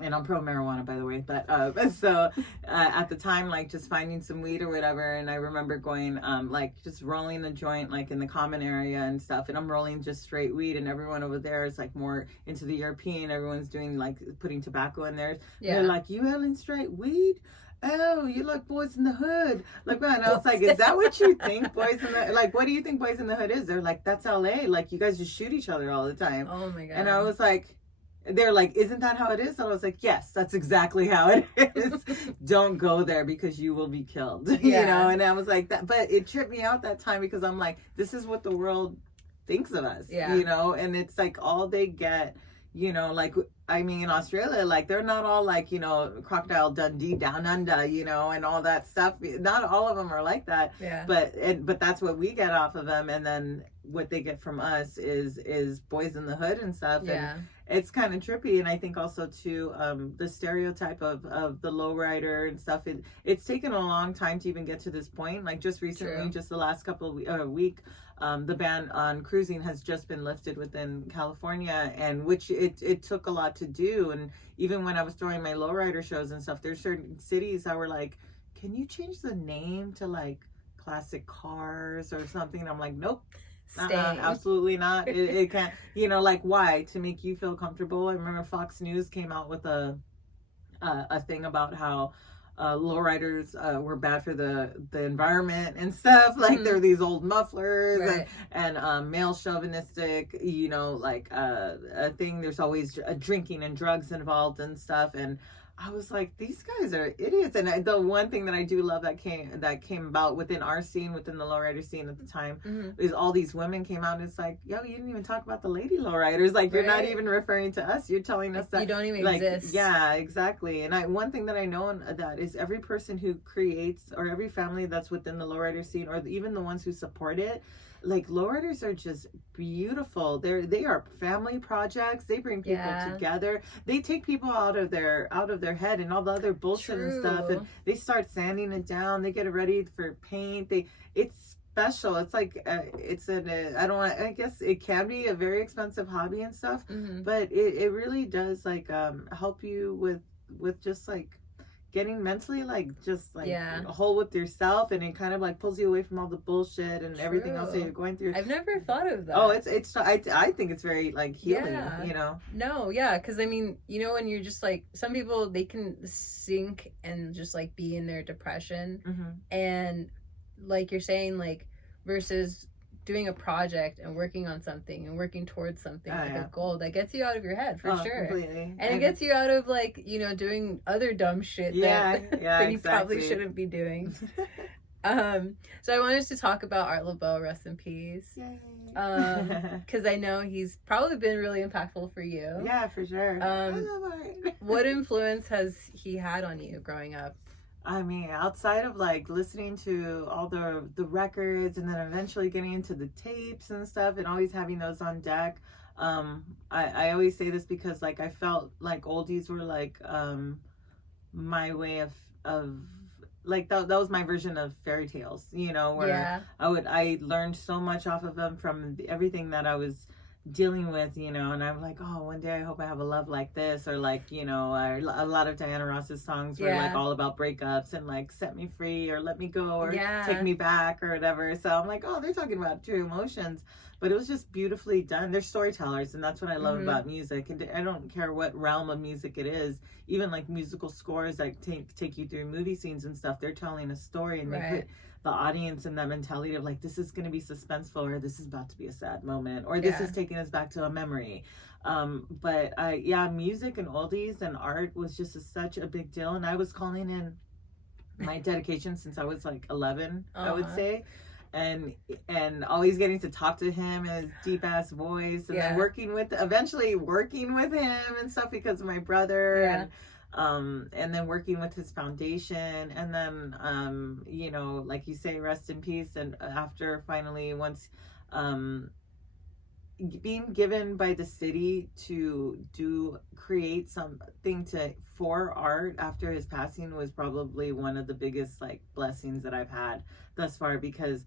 and I'm pro marijuana, by the way, but so at the time, like just finding some weed or whatever, and I remember going like just rolling the joint like in the common area and stuff, and I'm rolling just straight weed, and everyone over there is like more into the European. Everyone's doing like putting tobacco in theirs. Yeah. They're like, you hailing straight weed? Oh, you like Boys in the Hood. Like, man, I was like, is that what you think Boys in the, like, what do you think Boys in the Hood is? They're like, that's LA. Like, you guys just shoot each other all the time. Oh my God. And I was like, they're like, isn't that how it is? And I was like, yes, that's exactly how it is. Don't go there because you will be killed. You know? And I was like, that, but it tripped me out that time because I'm like, this is what the world thinks of us, you know? And it's like all they get, you know, like, I mean, in Australia, like, they're not all like, you know, Crocodile Dundee down under, you know, and all that stuff. Not all of them are like that. Yeah. But that's what we get off of them. And then what they get from us is Boys in the Hood and stuff. Yeah. And it's kind of trippy. And I think also, too, the stereotype of the lowrider and stuff, it's taken a long time to even get to this point. Like, just recently, just the last couple of week, the ban on cruising has just been lifted within California, and which it took a lot to do. And even when I was throwing my lowrider shows and stuff, there's certain cities that were like, can you change the name to like Classic Cars or something? I'm like, nope. Absolutely not. It can't, you know, like, why? To make you feel comfortable. I remember Fox News came out with a thing about how lowriders were bad for the environment and stuff. Like, they're these old mufflers and male chauvinistic, you know, like a thing. There's always drinking and drugs involved and stuff. And I was like, these guys are idiots. And the one thing that I do love that came about within our scene, within the lowrider scene at the time, is all these women came out and it's like, yo, you didn't even talk about the lady lowriders. Like, you're not even referring to us. You're telling us that you don't even like, exist. Yeah, exactly. And one thing that I know that is every person who creates, or every family that's within the lowrider scene, or even the ones who support it, like, lowriders are just beautiful. They are family projects. They bring people together. They take people out of their head and all the other bullshit and stuff, and they start sanding it down. They get it ready for paint. It's special. It's like I guess it can be a very expensive hobby and stuff, but it really does like help you with just like getting mentally like just like yeah. a whole with yourself, and it kind of like pulls you away from all the bullshit and True. everything else that you're going through. I've never thought of that. Oh, I think it's very like healing, yeah. you know. No, yeah, because I mean, you know, when you're just like, some people, they can sink and just like be in their depression, and like you're saying, like, versus doing a project and working on something and working towards something, like a goal that gets you out of your head, for sure. Completely. And it gets you out of like, you know, doing other dumb shit that you probably shouldn't be doing. So I wanted to talk about Art Laboe, rest in peace. Yay. Because I know he's probably been really impactful for you. Yeah, for sure. I love Art. What influence has he had on you growing up? I mean, outside of like listening to all the records, and then eventually getting into the tapes and stuff, and always having those on deck. I always say this because like I felt like oldies were like my way of like that was my version of fairy tales, you know, where I learned so much off of them from everything that I was dealing with, you know, and I'm like, oh, one day I hope I have a love like this, or like, you know, a lot of Diana Ross's songs were like all about breakups and like set me free or let me go or take me back or whatever. So I'm like, oh, they're talking about true emotions, but it was just beautifully done. They're storytellers, and that's what I love about music. And I don't care what realm of music it is, even like musical scores that take you through movie scenes and stuff. They're telling a story, and they put the audience in that mentality of like, this is going to be suspenseful, or this is about to be a sad moment, or this is taking us back to a memory. But music and oldies and art was just such a big deal. And I was calling in my dedication since I was like 11, I would say. And always getting to talk to him in his deep ass voice, and then eventually working with him and stuff because of my brother, and then working with his foundation, and then you know, like you say, rest in peace. And after finally, once being given by the city to create something for art after his passing was probably one of the biggest like blessings that I've had thus far, because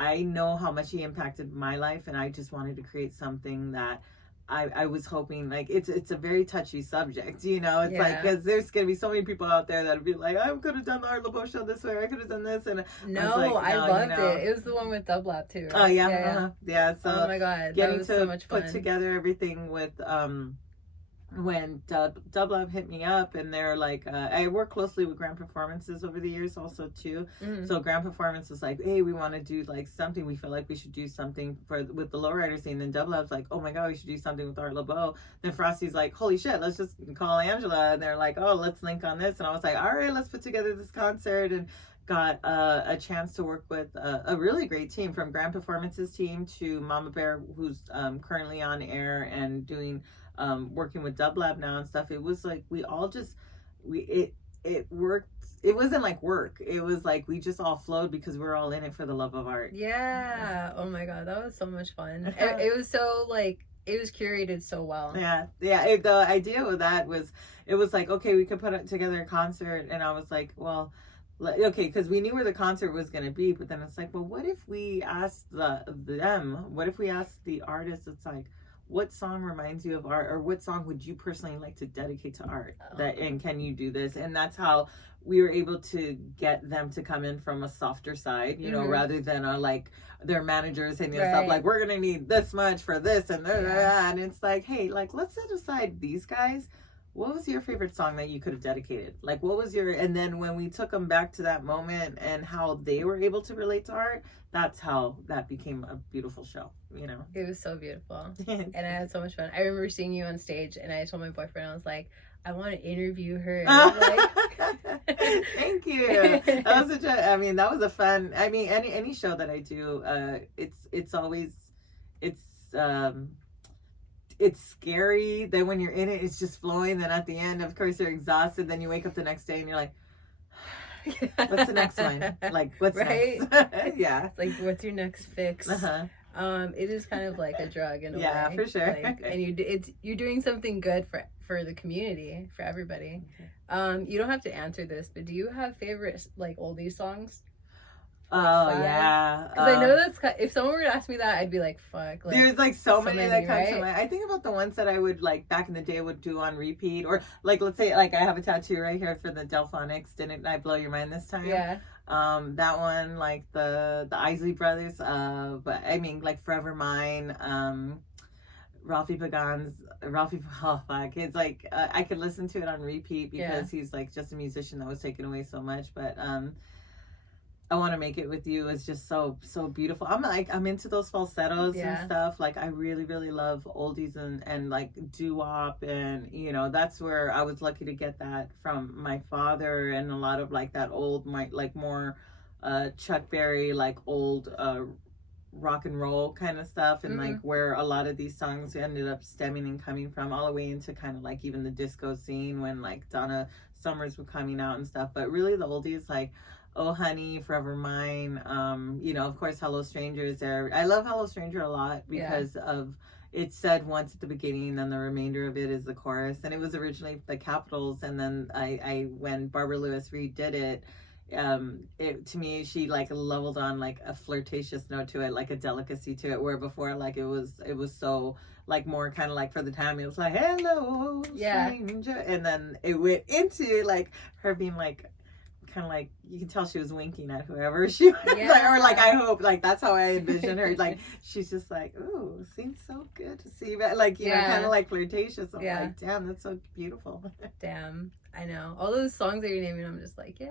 I know how much he impacted my life, and I just wanted to create something that I was hoping, like, it's a very touchy subject, you know. It's like, because there's gonna be so many people out there that'll be like, I could have done the Art Laboe show this way, I could have done this, and I loved it. It was the one with Dub Lab too, right? Oh yeah. So oh my god, getting that was to so much fun. Put together everything with when Dub Lab hit me up, and they're like, I work closely with Grand Performances over the years also too. So Grand Performance is like, hey, we want to do like something, we feel like we should do something with the Lowrider scene. Then Dub Lab's like, oh my god, we should do something with Art Laboe. Then Frosty's like, holy shit, let's just call Angela. And they're like, oh, let's link on this. And I was like, all right, let's put together this concert. And got a chance to work with a really great team, from Grand Performances team to Mama Bear, who's currently on air and doing working with Dub Lab now and stuff. It was like we all just it worked. It wasn't like work. It was like we just all flowed because we're all in it for the love of art. Yeah. Oh my god, that was so much fun. It was so like, it was curated so well. Yeah. The idea with that was, it was like, okay, we could put together a concert, and I was like, well, okay, because we knew where the concert was going to be, but then it's like, well, what if we asked what if we asked the artist? It's like, what song reminds you of art, or what song would you personally like to dedicate to art? And can you do this? And that's how we were able to get them to come in from a softer side, you know, rather than like their managers hitting us up like, we're gonna need this much for this and that. And it's like, hey, like, let's set aside these guys. What was your favorite song that you could have dedicated? Like, what was and then when we took them back to that moment and how they were able to relate to art, that's how that became a beautiful show, you know? It was so beautiful. And I had so much fun. I remember seeing you on stage, and I told my boyfriend, I was like, I want to interview her. And I was like... Thank you. That was that was a fun, any show that I do, it's always, it's scary. Then when you're in it, it's just flowing. Then at the end, of course, you're exhausted. Then you wake up the next day and you're like, what's the next one? Like, what's next? Yeah. It's like, what's your next fix? It is kind of like a drug in a way. Yeah, for sure. Like, and you're doing something good for the community, for everybody. Okay. You don't have to answer this, but do you have favorite like oldie songs? Oh yeah, because I know that's if someone were to ask me that, I'd be like, "Fuck!" Like, there's like so many that come right? to mind. I think about the ones that I would like back in the day would do on repeat, or like let's say like I have a tattoo right here for the Delphonics. Didn't I blow your mind this time? Yeah. That one, like the Isley Brothers. But I mean like Forever Mine. Ralphie. Oh fuck! It's like I could listen to it on repeat because he's like just a musician that was taken away so much, but I Want to Make It With You is just so beautiful. I'm into those falsettos and stuff. Like I really love oldies and like doo-wop, and you know that's where I was lucky to get that from my father, and a lot of like that old like more Chuck Berry, like old rock and roll kind of stuff, and like where a lot of these songs ended up stemming and coming from, all the way into kind of like even the disco scene when like Donna Summers were coming out and stuff. But really the oldies like Oh Honey, Forever Mine, you know, of course Hello Stranger is there. I love Hello Stranger a lot because of it said once at the beginning, and then the remainder of it is the chorus, and it was originally the Capitals, and then I when Barbara Lewis redid it, it to me she like leveled on like a flirtatious note to it, like a delicacy to it, where before like it was so like more kind of like for the time it was like hello stranger, and then it went into like her being like kind of like you can tell she was winking at whoever she was like, or like I hope like that's how I envision her, like she's just like, ooh, seems so good to see that, like you know, kind of like flirtatious. I'm like, damn, that's so beautiful. Damn, I know all those songs that you're naming. I'm just like, I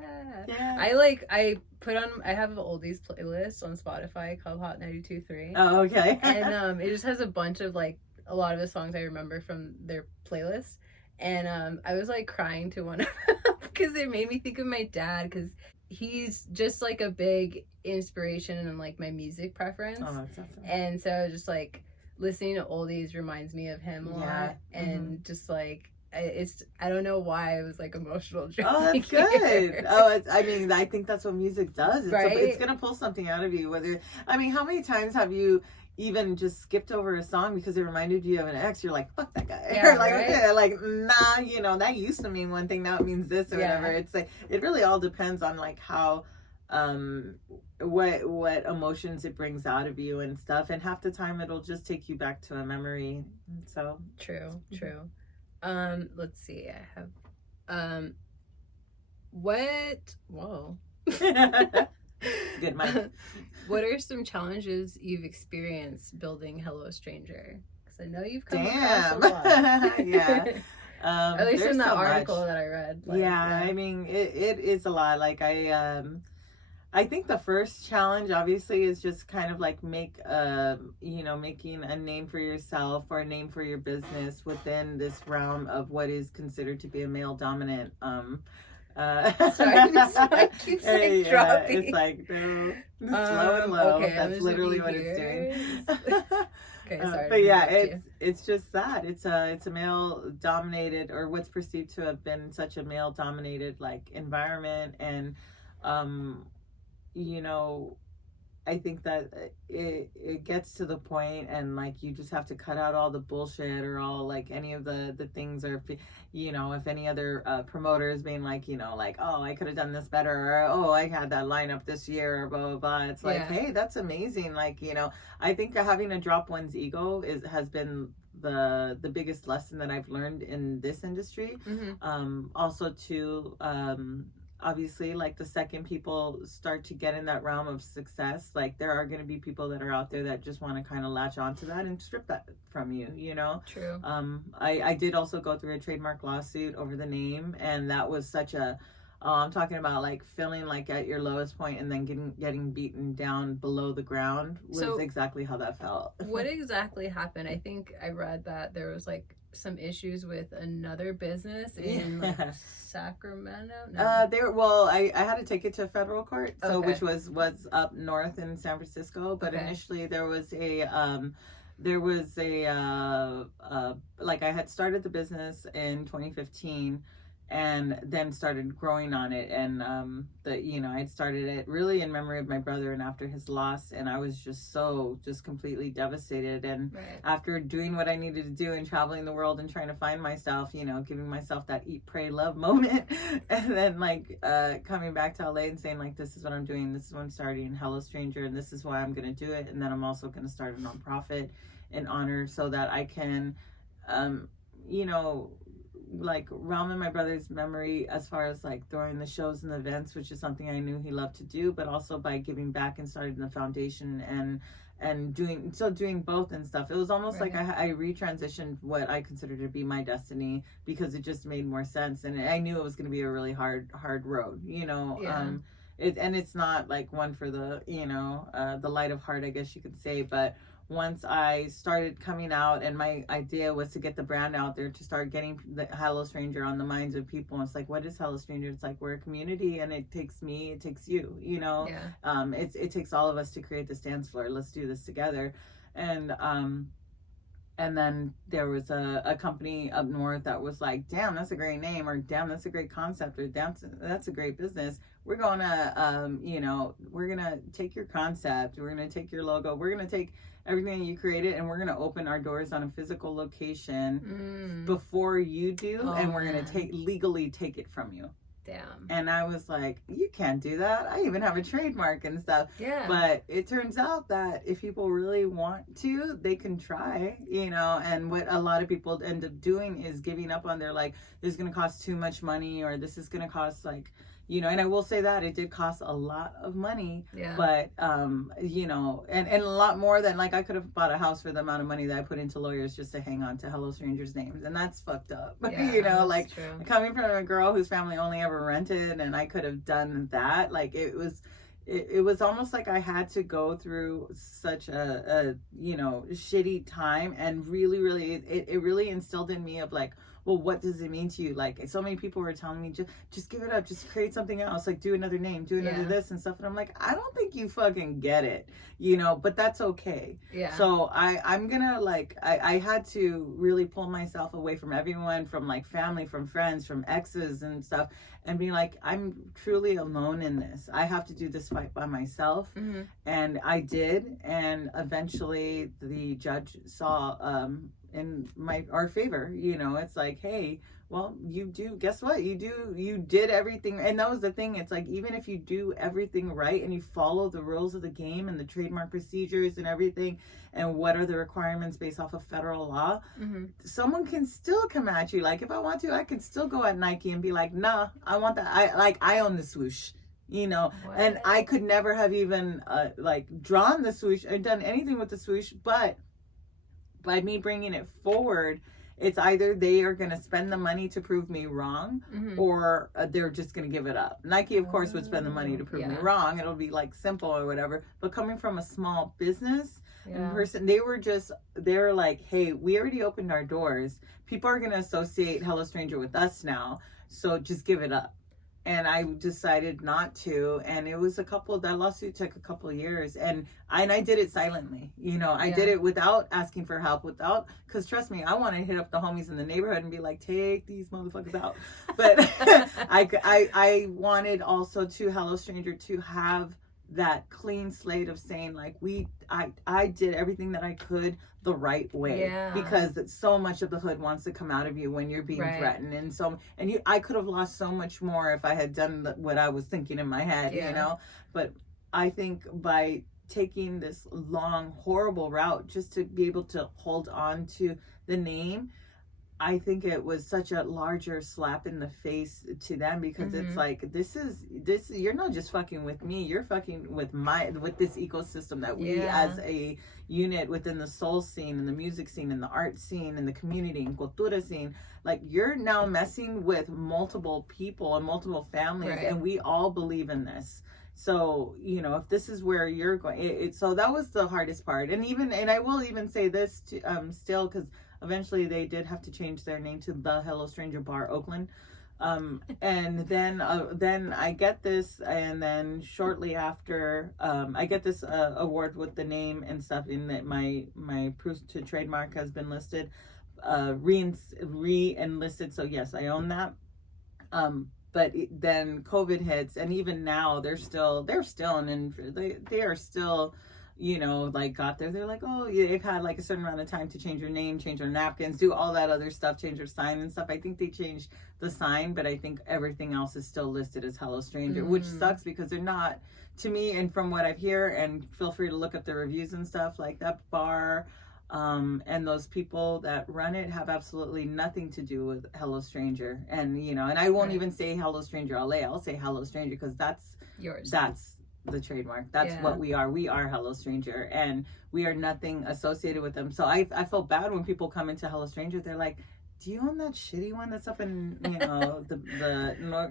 have an oldies playlist on Spotify called Hot 92.3. Oh, okay. And it just has a bunch of like a lot of the songs I remember from their playlist. And I was like crying to one of them because it made me think of my dad, because he's just like a big inspiration in like my music preference. Oh, that's awesome. And so just like listening to oldies reminds me of him a lot, and just like I don't know why I was like emotional. Oh, that's good. Oh, I mean, I think that's what music does. It's gonna pull something out of you. I mean, how many times have you even just skipped over a song because it reminded you of an ex? You're like, fuck that guy. Or like, nah, you know, that used to mean one thing, now it means this or whatever. It's like, it really all depends on like how, what emotions it brings out of you and stuff. And half the time it'll just take you back to a memory. So true. Let's see. I have, whoa. Good, Mike. What are some challenges you've experienced building Hello Stranger? Because I know you've come across a lot. At least in that article that I read. Like, I mean, it is a lot. Like I think the first challenge obviously is just kind of like making a name for yourself or a name for your business within this realm of what is considered to be a male dominant sorry, I keep saying dropping. It's like no, slow and low. Okay, that's literally what it's doing. Okay, sorry. But yeah, it's just that it's a male dominated, or what's perceived to have been such a male dominated like environment, and you know, I think that it gets to the point, and like you just have to cut out all the bullshit or all like any of the things, or you know, if any other promoters being like, you know, like, oh, I could have done this better, or oh, I had that lineup this year, or blah blah blah. It's like, hey, that's amazing. Like, you know, I think having to drop one's ego has been the biggest lesson that I've learned in this industry. Also too, obviously, like the second people start to get in that realm of success, like there are going to be people that are out there that just want to kind of latch onto that and strip that from you, you know. True. I did also go through a trademark lawsuit over the name, and that was such a I'm talking about like feeling like at your lowest point and then getting beaten down below the ground was exactly how that felt. What exactly happened? I think I read that there was like some issues with another business in like Sacramento. I had to take it to federal court, so which was up north in San Francisco. But initially there was a like I had started the business in 2015. and then started growing on it. And I'd started it really in memory of my brother and after his loss, and I was just completely devastated. And after doing what I needed to do and traveling the world and trying to find myself, giving myself that eat, pray, love moment, and then coming back to LA and saying this is what I'm doing, this is what I'm starting, Hello Stranger, and this is why I'm going to do it. And then I'm also going to start a nonprofit in honor, so that I can realm in my brother's memory, as far as throwing the shows and the events, which is something I knew he loved to do, but also by giving back and starting the foundation and doing both and stuff. It was almost like I retransitioned what I considered to be my destiny, because it just made more sense, and I knew it was going to be a really hard road, it's not one for the light of heart, I guess you could say. But once I started coming out, and my idea was to get the brand out there, to start getting the Hello Stranger on the minds of people. And it's what is Hello Stranger? It's we're a community, and it takes me, it takes you, it takes all of us to create this dance floor. Let's do this together. And then there was a company up north that was damn, that's a great name, or damn, that's a great concept, or damn, that's a great business. We're going to, we're going to take your concept, we're going to take your logo, we're going to take everything that you created, and we're going to open our doors on a physical location before you do, and we're going to legally take it from you. Damn. And I was like, you can't do that. I even have a trademark and stuff. Yeah. But it turns out that if people really want to, they can try, and what a lot of people end up doing is giving up on their this is going to cost too much money, or this is going to cost and I will say that it did cost a lot of money, but, and a lot more than, I could have bought a house for the amount of money that I put into lawyers just to hang on to Hello Strangers names. And that's fucked up, that's true. Coming from a girl whose family only ever rented, and I could have done that. It was almost like I had to go through such a shitty time, and really, really, it really instilled in me of well, what does it mean to you? So many people were telling me, just give it up, just create something else, do another name, do another this and stuff. And I'm like, I don't think you fucking get it, but that's okay. Yeah. So I'm gonna I had to really pull myself away from everyone, from family, from friends, from exes and stuff, and be I'm truly alone in this. I have to do this fight by myself. Mm-hmm. And I did. And eventually the judge saw, in our favor, it's hey, well, guess what, you did everything. And that was the thing, it's even if you do everything right and you follow the rules of the game and the trademark procedures and everything, and what are the requirements based off of federal law, someone can still come at you. If I want to, I can still go at Nike and be nah, I want that, I own the swoosh, What? and I could never have even drawn the swoosh or done anything with the swoosh. But by me bringing it forward, it's either they are going to spend the money to prove me wrong, or they're just going to give it up. Nike, of course, would spend the money to prove me wrong. It'll be simple or whatever. But coming from a small business person, they're hey, we already opened our doors. People are going to associate Hello Stranger with us now, so just give it up. And I decided not to, and it was that lawsuit took a couple of years, and I did it silently. I did it without asking for help, because trust me, I want to hit up the homies in the neighborhood and be take these motherfuckers out. But I wanted also to Hello Stranger to have that clean slate of saying I did everything that I could the right way, because so much of the hood wants to come out of you when you're being threatened, and I could have lost so much more if I had done what I was thinking in my head, but I think by taking this long, horrible route just to be able to hold on to the name, I think it was such a larger slap in the face to them, because it's this you're not just fucking with me, you're fucking with this ecosystem that we as a unit within the soul scene and the music scene and the art scene and the community and cultura scene, you're now messing with multiple people and multiple families, and we all believe in this. So, if this is where you're going, so that was the hardest part. And I will even say this to, still, because eventually they did have to change their name to the Hello Stranger Bar Oakland. And then I get this, and then shortly after, I get this award with the name and stuff, in that my proof to trademark has been listed, re-enlisted. So yes, I own that. But then COVID hits, and even now they're still and they are still, you know, like got there. They're like, oh, yeah, they've had like a certain amount of time to change their name, change their napkins, do all that other stuff, change their sign and stuff. I think they changed the sign, but I think everything else is still listed as Hello Stranger, which sucks because they're not, to me, and from what I've heard, and feel free to look up the reviews and stuff, like that bar and those people that run it have absolutely nothing to do with Hello Stranger. And, you know, and I won't even say Hello Stranger LA. I'll say Hello Stranger because that's yours. That's the trademark. That's what we are. We are Hello Stranger, and we are nothing associated with them. So I feel bad when people come into Hello Stranger. They're like, do you own that shitty one that's up in, you know, the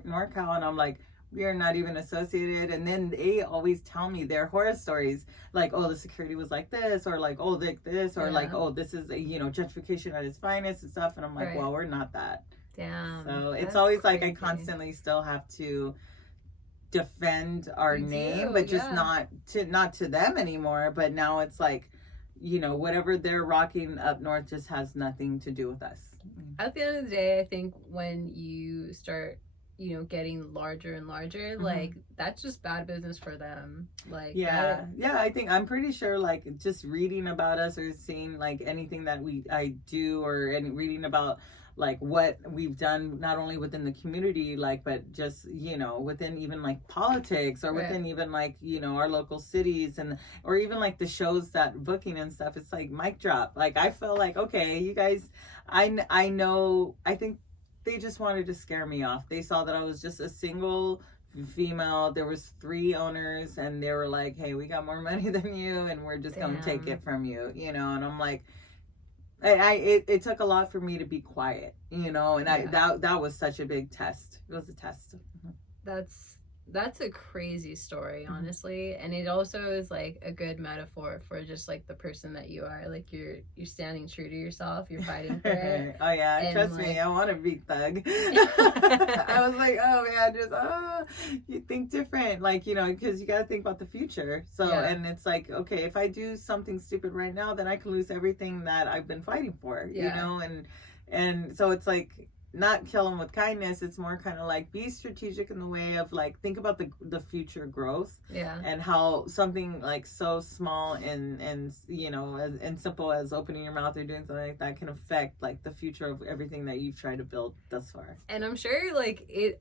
NorCal? And I'm like, we are not even associated. And then they always tell me their horror stories, like, oh, the security was like this, or like, oh, like this, or like, oh, this is a, you know, gentrification at its finest and stuff. And I'm like, well, we're not that. Damn. So it's always crazy. Like I constantly still have to defend our name, but just not to them anymore. But now it's like, you know, whatever they're rocking up north just has nothing to do with us. At the end of the day, I think when you start, you know, getting larger and larger, like that's just bad business for them. Like I think I'm pretty sure, like, just reading about us or seeing like anything that I do, or and reading about like what we've done, not only within the community, like, but just, you know, within even like politics, or within even like, you know, our local cities, and or even like the shows that booking and stuff. It's like mic drop. Like I feel like, okay, you guys, I know, I think they just wanted to scare me off. They saw that I was just a single female. There was 3 owners, and they were like, hey, we got more money than you, and we're just gonna take it from you, you know. And I'm like, it took a lot for me to be quiet, you know. And that was such a big test. It was a test. That's a crazy story, honestly. And it also is like a good metaphor for just like the person that you are. Like you're standing true to yourself, you're fighting for it. Oh yeah, and trust me, I want to be thug. I was like, oh man, just you think different, like, you know, because you got to think about the future. So and it's like, okay, if I do something stupid right now, then I can lose everything that I've been fighting for, you know. And so it's like, not kill them with kindness. It's more kind of like be strategic in the way of like, think about the future growth, and how something like so small and you know, and simple as opening your mouth or doing something like that can affect like the future of everything that you've tried to build thus far. And I'm sure like it,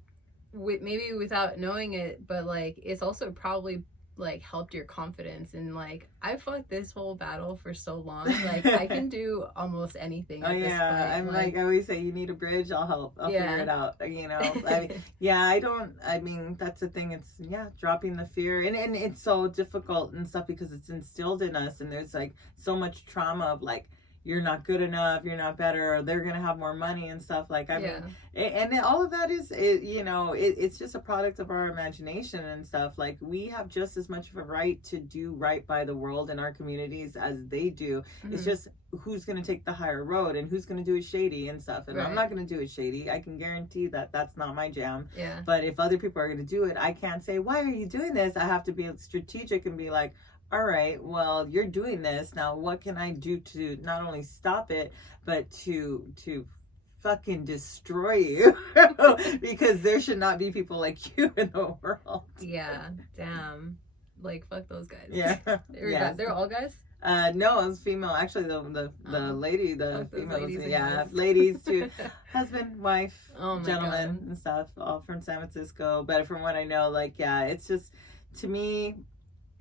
maybe without knowing it, but like it's also probably like helped your confidence, and like I fought this whole battle for so long, like I can do almost anything at this point. I'm like I always say, you need a bridge, I'll help, I'll figure it out, you know. I mean that's the thing, it's dropping the fear, and it's so difficult and stuff because it's instilled in us, and there's like so much trauma of like, you're not good enough, you're not better, or they're gonna have more money and stuff. Like I mean, and all of that is, you know, it's just a product of our imagination and stuff. Like we have just as much of a right to do right by the world and our communities as they do. It's just who's gonna take the higher road and who's gonna do it shady and stuff. And I'm not gonna do it shady. I can guarantee that that's not my jam. But if other people are gonna do it, I can't say, why are you doing this? I have to be strategic and be like, all right, well, you're doing this now, what can I do to not only stop it, but to fucking destroy you? Because there should not be people like you in the world. Damn, like fuck those guys. They're all guys. No, it was female. Actually, the lady, the female was, ladies too. Husband, wife, gentleman, and stuff, all from San Francisco. But from what I know, like, it's just, to me,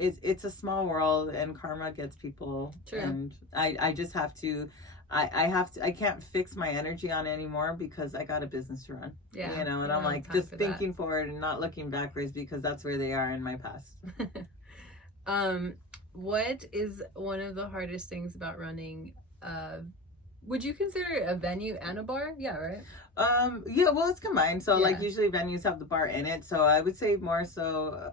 it's a small world, and karma gets people. True. And I just have to, I can't fix my energy on anymore because I got a business to run. You know, and I'm like just thinking forward and not looking backwards because that's where they are in my past. What is one of the hardest things about running? Would you consider a venue and a bar? Yeah, right? Well, it's combined. So like usually venues have the bar in it. So I would say more so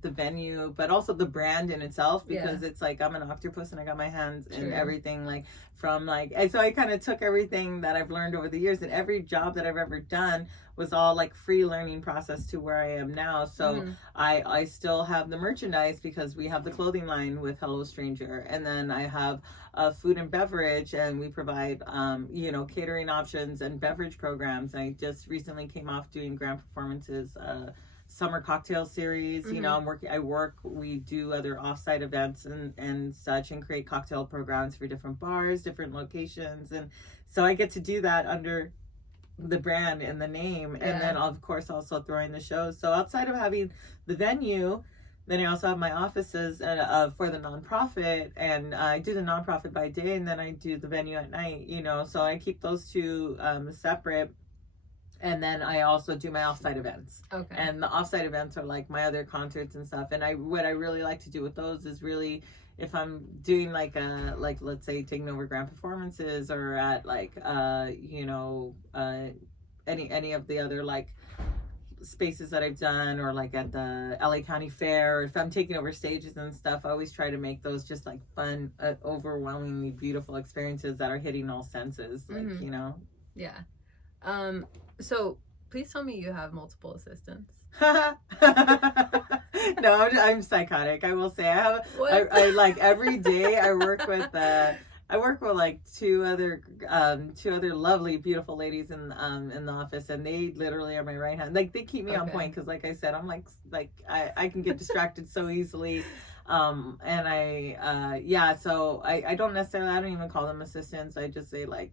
the venue, but also the brand in itself, because it's like I'm an octopus and I got my hands in everything, like from like, and so I kind of took everything that I've learned over the years, and every job that I've ever done was all like free learning process to where I am now. So I still have the merchandise because we have the clothing line with Hello Stranger, and then I have food and beverage, and we provide you know, catering options and beverage programs programs. I just recently came off doing grand performances, summer cocktail series. You know, we do other offsite events and such, and create cocktail programs for different bars, different locations. And so I get to do that under the brand and the name. And then of course also throwing the shows. So outside of having the venue, then I also have my offices for the nonprofit, and I do the nonprofit by day, and then I do the venue at night, you know. So I keep those two separate. And then I also do my offsite events. Okay. And the offsite events are like my other concerts and stuff. And what I really like to do with those is really, if I'm doing like let's say taking over grand performances, or at like any of the other like spaces that I've done, or like at the LA County Fair, or if I'm taking over stages and stuff, I always try to make those just like fun, overwhelmingly beautiful experiences that are hitting all senses, like, you know. Yeah. So please tell me you have multiple assistants. No, I'm psychotic. I will say I have. I like every day I work with like two other lovely, beautiful ladies in the office, and they literally are my right hand. Like, they keep me on point, because like I said, I'm like I can get distracted so easily. So I don't necessarily, I don't even call them assistants. I just say like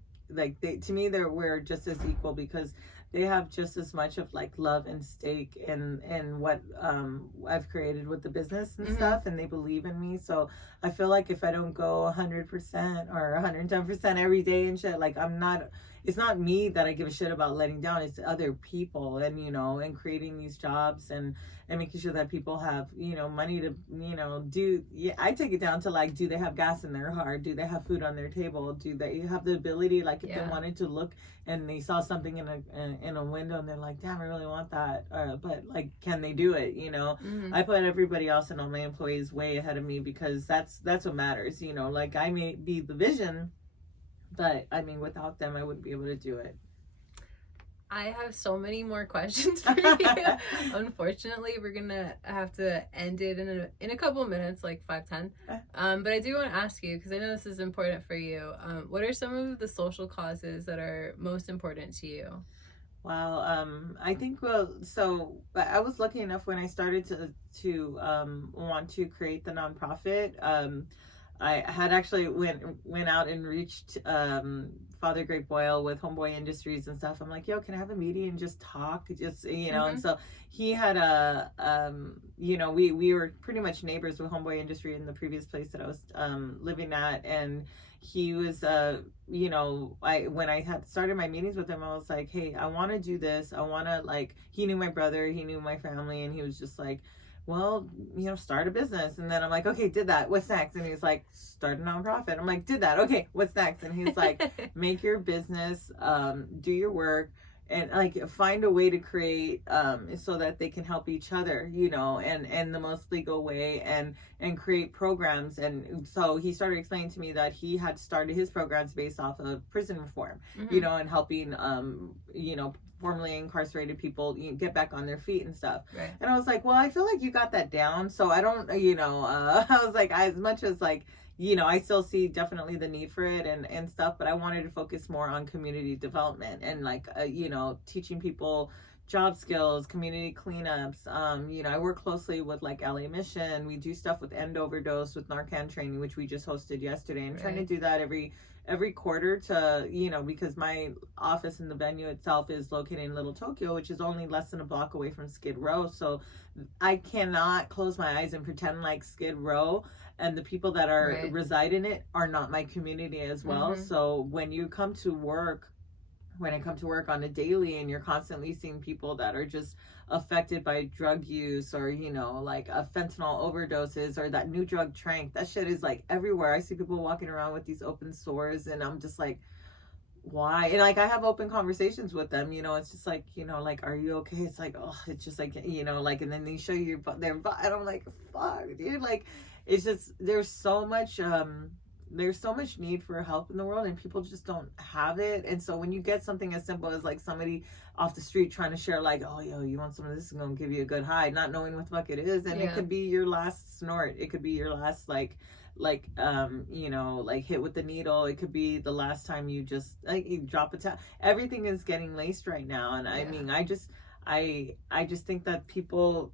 they, to me, we're just as equal, because they have just as much of like love and stake in what I've created with the business and stuff, and they believe in me. So I feel like if I don't go 100% or 110% every day and shit, like it's not me that I give a shit about letting down, it's other people, and you know, and creating these jobs and making sure that people have, you know, money to, you know, I take it down to like, do they have gas in their car? Do they have food on their table? Do they have the ability, like if they wanted to look and they saw something in a window and they're like, damn, I really want that, but like, can they do it? You know, I put everybody else and all my employees way ahead of me, because that's what matters. You know, like, I may be the vision, but I mean, without them, I wouldn't be able to do it. I have so many more questions for you. Unfortunately, we're gonna have to end it in a couple of minutes, like 5-10. But I do want to ask you, because I know this is important for you. What are some of the social causes that are most important to you? Wow, I think, so I was lucky enough when I started to want to create the nonprofit. I had actually went out and reached Father Great Boyle with Homeboy Industries and stuff. I'm like, yo, can I have a meeting and just talk? Just, you know, and so he had we were pretty much neighbors with Homeboy Industry in the previous place that I was living at. And he was, when I had started my meetings with him, I was like, hey, I want to do this. I want to, like, he knew my brother, he knew my family, and he was just like, well, you know, start a business. And then I'm like, okay, did that. What's next? And he's like, start a nonprofit. I'm like, did that. Okay, what's next? And he's like, make your business, do your work, and like find a way to create so that they can help each other, you know, and the most legal way, and create programs. And so he started explaining to me that he had started his programs based off of prison reform, you know, and helping formerly incarcerated people get back on their feet and stuff. Right. And I was like, well, I feel like you got that down. So I don't, I was like, as much as like, you know, I still see definitely the need for it and stuff, but I wanted to focus more on community development and like, teaching people job skills, community cleanups. I work closely with like LA Mission. We do stuff with end overdose, with Narcan training, which we just hosted yesterday. I'm trying to do that every quarter to, because my office in the venue itself is located in Little Tokyo, which is only less than a block away from Skid Row. So I cannot close my eyes and pretend like Skid Row and the people that are reside in it are not my community as well. So when I come to work on a daily and you're constantly seeing people that are just affected by drug use or, like fentanyl overdoses or that new drug Tranq, that shit is like everywhere. I see people walking around with these open sores and I'm just like, why? And like I have open conversations with them, it's just like, like, are you okay? It's like, oh, it's just like, like, and then they show you their butt and I'm like, fuck, dude, like, it's just, there's so much, there's so much need for help in the world, and people just don't have it. And so when you get something as simple as like somebody off the street trying to share like, oh yo, you want some of this, I'm gonna give you a good high, not knowing what the fuck it is, and it could be your last snort, it could be your last like you know, like hit with the needle, it could be the last time you just like you drop a tap. Everything is getting laced right now, and I mean, I just think that people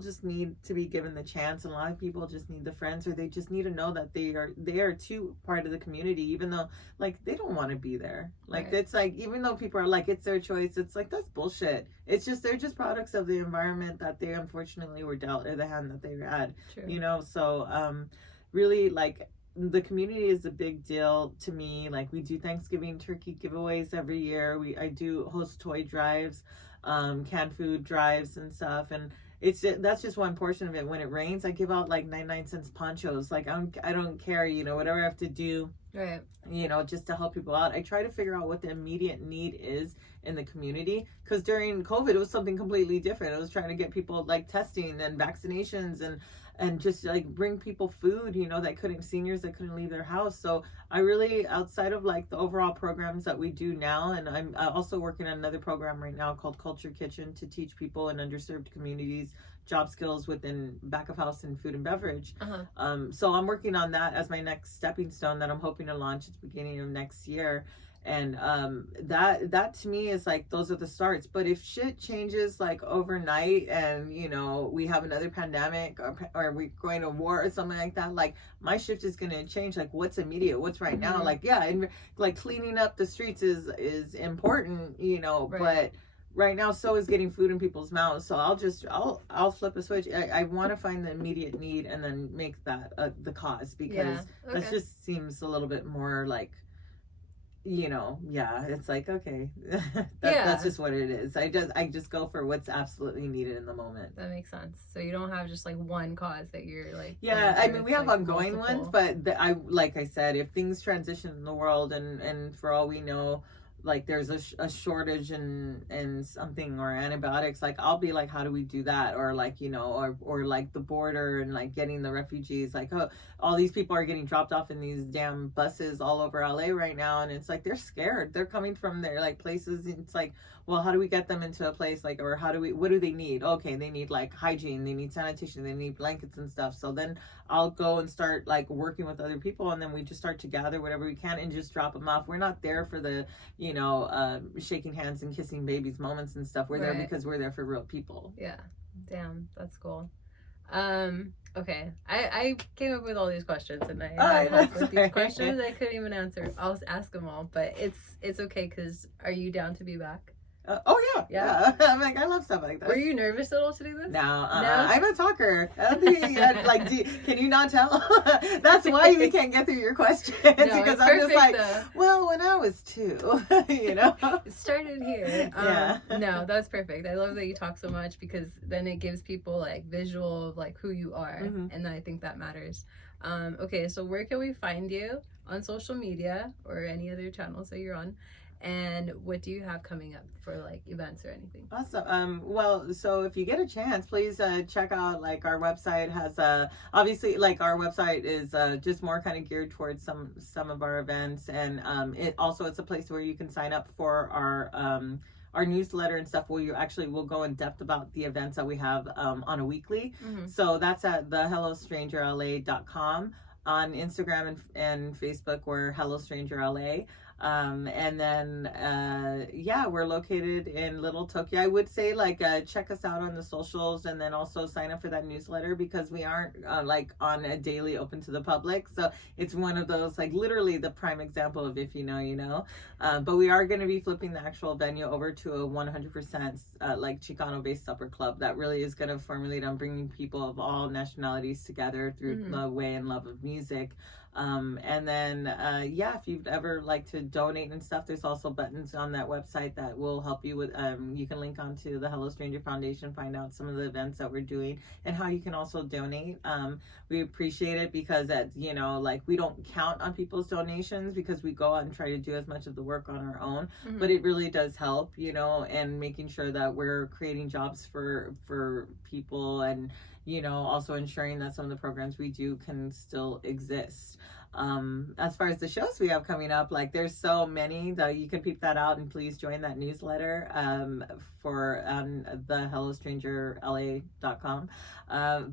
just need to be given the chance, and a lot of people just need the friends, or they just need to know that they are too part of the community, even though like they don't want to be there. Like it's like, even though people are like it's their choice, it's like that's bullshit. It's just they're just products of the environment that they unfortunately were dealt, or the hand that they had. True. You know, so really, like, the community is a big deal to me. Like, we do Thanksgiving turkey giveaways every year. I do host toy drives, canned food drives and stuff, and that's just one portion of it. When it rains, I give out like 99-cent ponchos. Like, I don't care, you know, whatever I have to do, right, you know, just to help people out. I try to figure out what the immediate need is in the community, because during COVID it was something completely different. It was trying to get people like testing and vaccinations, and just like bring people food, you know, seniors that couldn't leave their house. So I really, outside of like the overall programs that we do now, and I'm also working on another program right now called Culture Kitchen to teach people in underserved communities job skills within back of house and food and beverage. So I'm working on that as my next stepping stone that I'm hoping to launch at the beginning of next year. And that to me is like, those are the starts. But if shit changes like overnight, and you know, we have another pandemic, or we're going to war or something like that, like my shift is going to change. Like, what's immediate, what's right now? Like, yeah, and like cleaning up the streets is important, you know, but right now so is getting food in people's mouths. So I'll flip a switch. I want to find the immediate need and then make that the cause, because that just seems a little bit more like, you know, it's like, okay, that's just what it is. I just go for what's absolutely needed in the moment. That makes sense. So you don't have just like one cause that you're like, I mean, we have like ongoing ones, but like I said, if things transition in the world, and for all we know, like there's a shortage in something, or antibiotics, like I'll be like, how do we do that? Or like, you know, or like the border, and like getting the refugees, like, oh, all these people are getting dropped off in these damn buses all over LA right now, and it's like they're scared, they're coming from their like places, and it's like, well, how do we get them into a place, like, or what do they need? Okay, they need like hygiene, they need sanitation, they need blankets and stuff. So then I'll go and start like working with other people, and then we just start to gather whatever we can and just drop them off. We're not there for the, you know, shaking hands and kissing babies moments and stuff. We're there because we're there for real people. Yeah. Damn, that's cool. Okay, I came up with all these questions, and I had with these questions I couldn't even answer. I'll ask them all, but it's okay, because are you down to be back? Yeah. I'm like, I love stuff like this. Were you nervous at all to do this? No, I'm a talker. I don't think like, can you not tell? That's why we can't get through your questions, because I'm just like, well, when I was 2, you know, it started here. No, that's perfect. I love that you talk so much, because then it gives people like visual of like who you are, and I think that matters. Okay, so where can we find you on social media or any other channels that you're on? And what do you have coming up for like events or anything? Awesome. Well, so if you get a chance, please check out, like, our website has obviously, like, our website is just more kind of geared towards some of our events, and it's a place where you can sign up for our newsletter and stuff, where you actually will go in depth about the events that we have on a weekly. So that's at thehellostrangerla.com. On Instagram and Facebook, we're Hello Stranger LA. And then we're located in Little Tokyo. I would say, like, check us out on the socials, and then also sign up for that newsletter, because we aren't like on a daily open to the public. So it's one of those, like, literally the prime example of if you know, you know. But we are going to be flipping the actual venue over to a 100% like Chicano based supper club that really is going to formulate on bringing people of all nationalities together through the way and love of music. And then if you'd ever like to donate and stuff, there's also buttons on that website that will help you with, you can link onto the Hello Stranger Foundation, find out some of the events that we're doing and how you can also donate. We appreciate it, because you know, like, we don't count on people's donations, because we go out and try to do as much of the work on our own, but it really does help, you know, and making sure that we're creating jobs for people, and also ensuring that some of the programs we do can still exist. As far as the shows we have coming up, like there's so many that you can peep that out, and please join that newsletter for the hellostrangerla.com.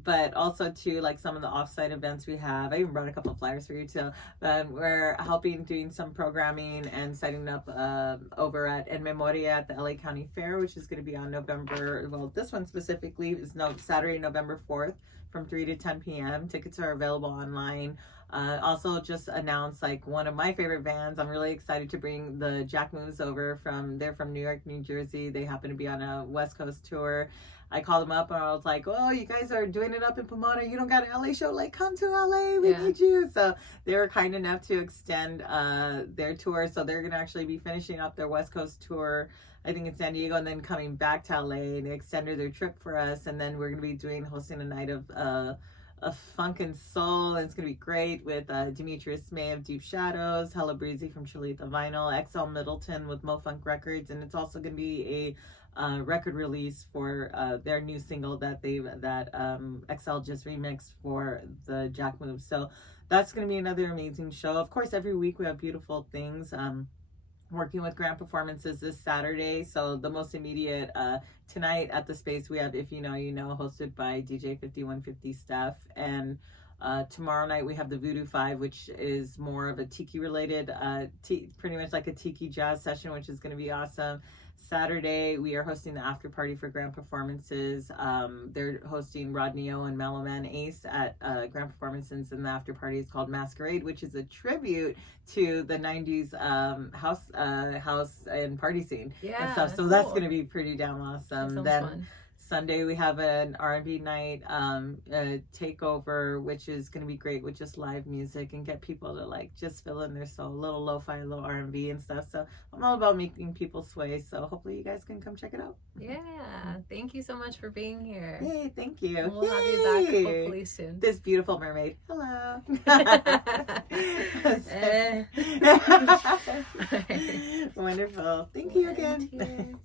But also too, like some of the offsite events we have. I even brought a couple of flyers for you too. We're helping doing some programming and setting up over at MEMORIA at the LA County Fair, which is going to be on this one specifically is Saturday, November 4th from 3 to 10 p.m. Tickets are available online. Also just announced like one of my favorite bands. I'm really excited to bring the Jack Moves over they're from New York, New Jersey. They happen to be on a West Coast tour. I called them up and I was like, oh, you guys are doing it up in Pomona. You don't got an LA show. Like, come to LA. We need you. So they were kind enough to extend their tour. So they're going to actually be finishing up their West Coast tour, I think in San Diego, and then coming back to LA. And they extended their trip for us. And then we're going to be hosting a night of funk and soul, and it's gonna be great with Demetrius May of Deep Shadows, Hella Breezy from Shalita Vinyl, XL Middleton with Mo Funk Records, and it's also gonna be a record release for their new single that XL just remixed for the Jack Move. So that's gonna be another amazing show. Of course, every week we have beautiful things. Working with Grand Performances this Saturday. So the most immediate tonight at the space we have If You Know You Know, hosted by DJ 5150 Steph. And tomorrow night we have the Voodoo 5, which is more of a tiki related, pretty much like a tiki jazz session, which is going to be awesome. Saturday we are hosting the after party for Grand Performances. They're hosting Rodney O and Mellowman Ace at Grand Performances, and the after party is called Masquerade, which is a tribute to the 90s house and party scene and stuff. So cool. That's going to be pretty damn awesome. Then fun. Sunday we have an R&B night takeover, which is going to be great with just live music and get people to like just fill in their soul, a little lo-fi, a little R&B and stuff. So I'm all about making people sway. So hopefully you guys can come check it out. Yeah, thank you so much for being here. Yay, thank you. We'll have you back hopefully soon. This beautiful mermaid. Hello. Wonderful. Thank you again.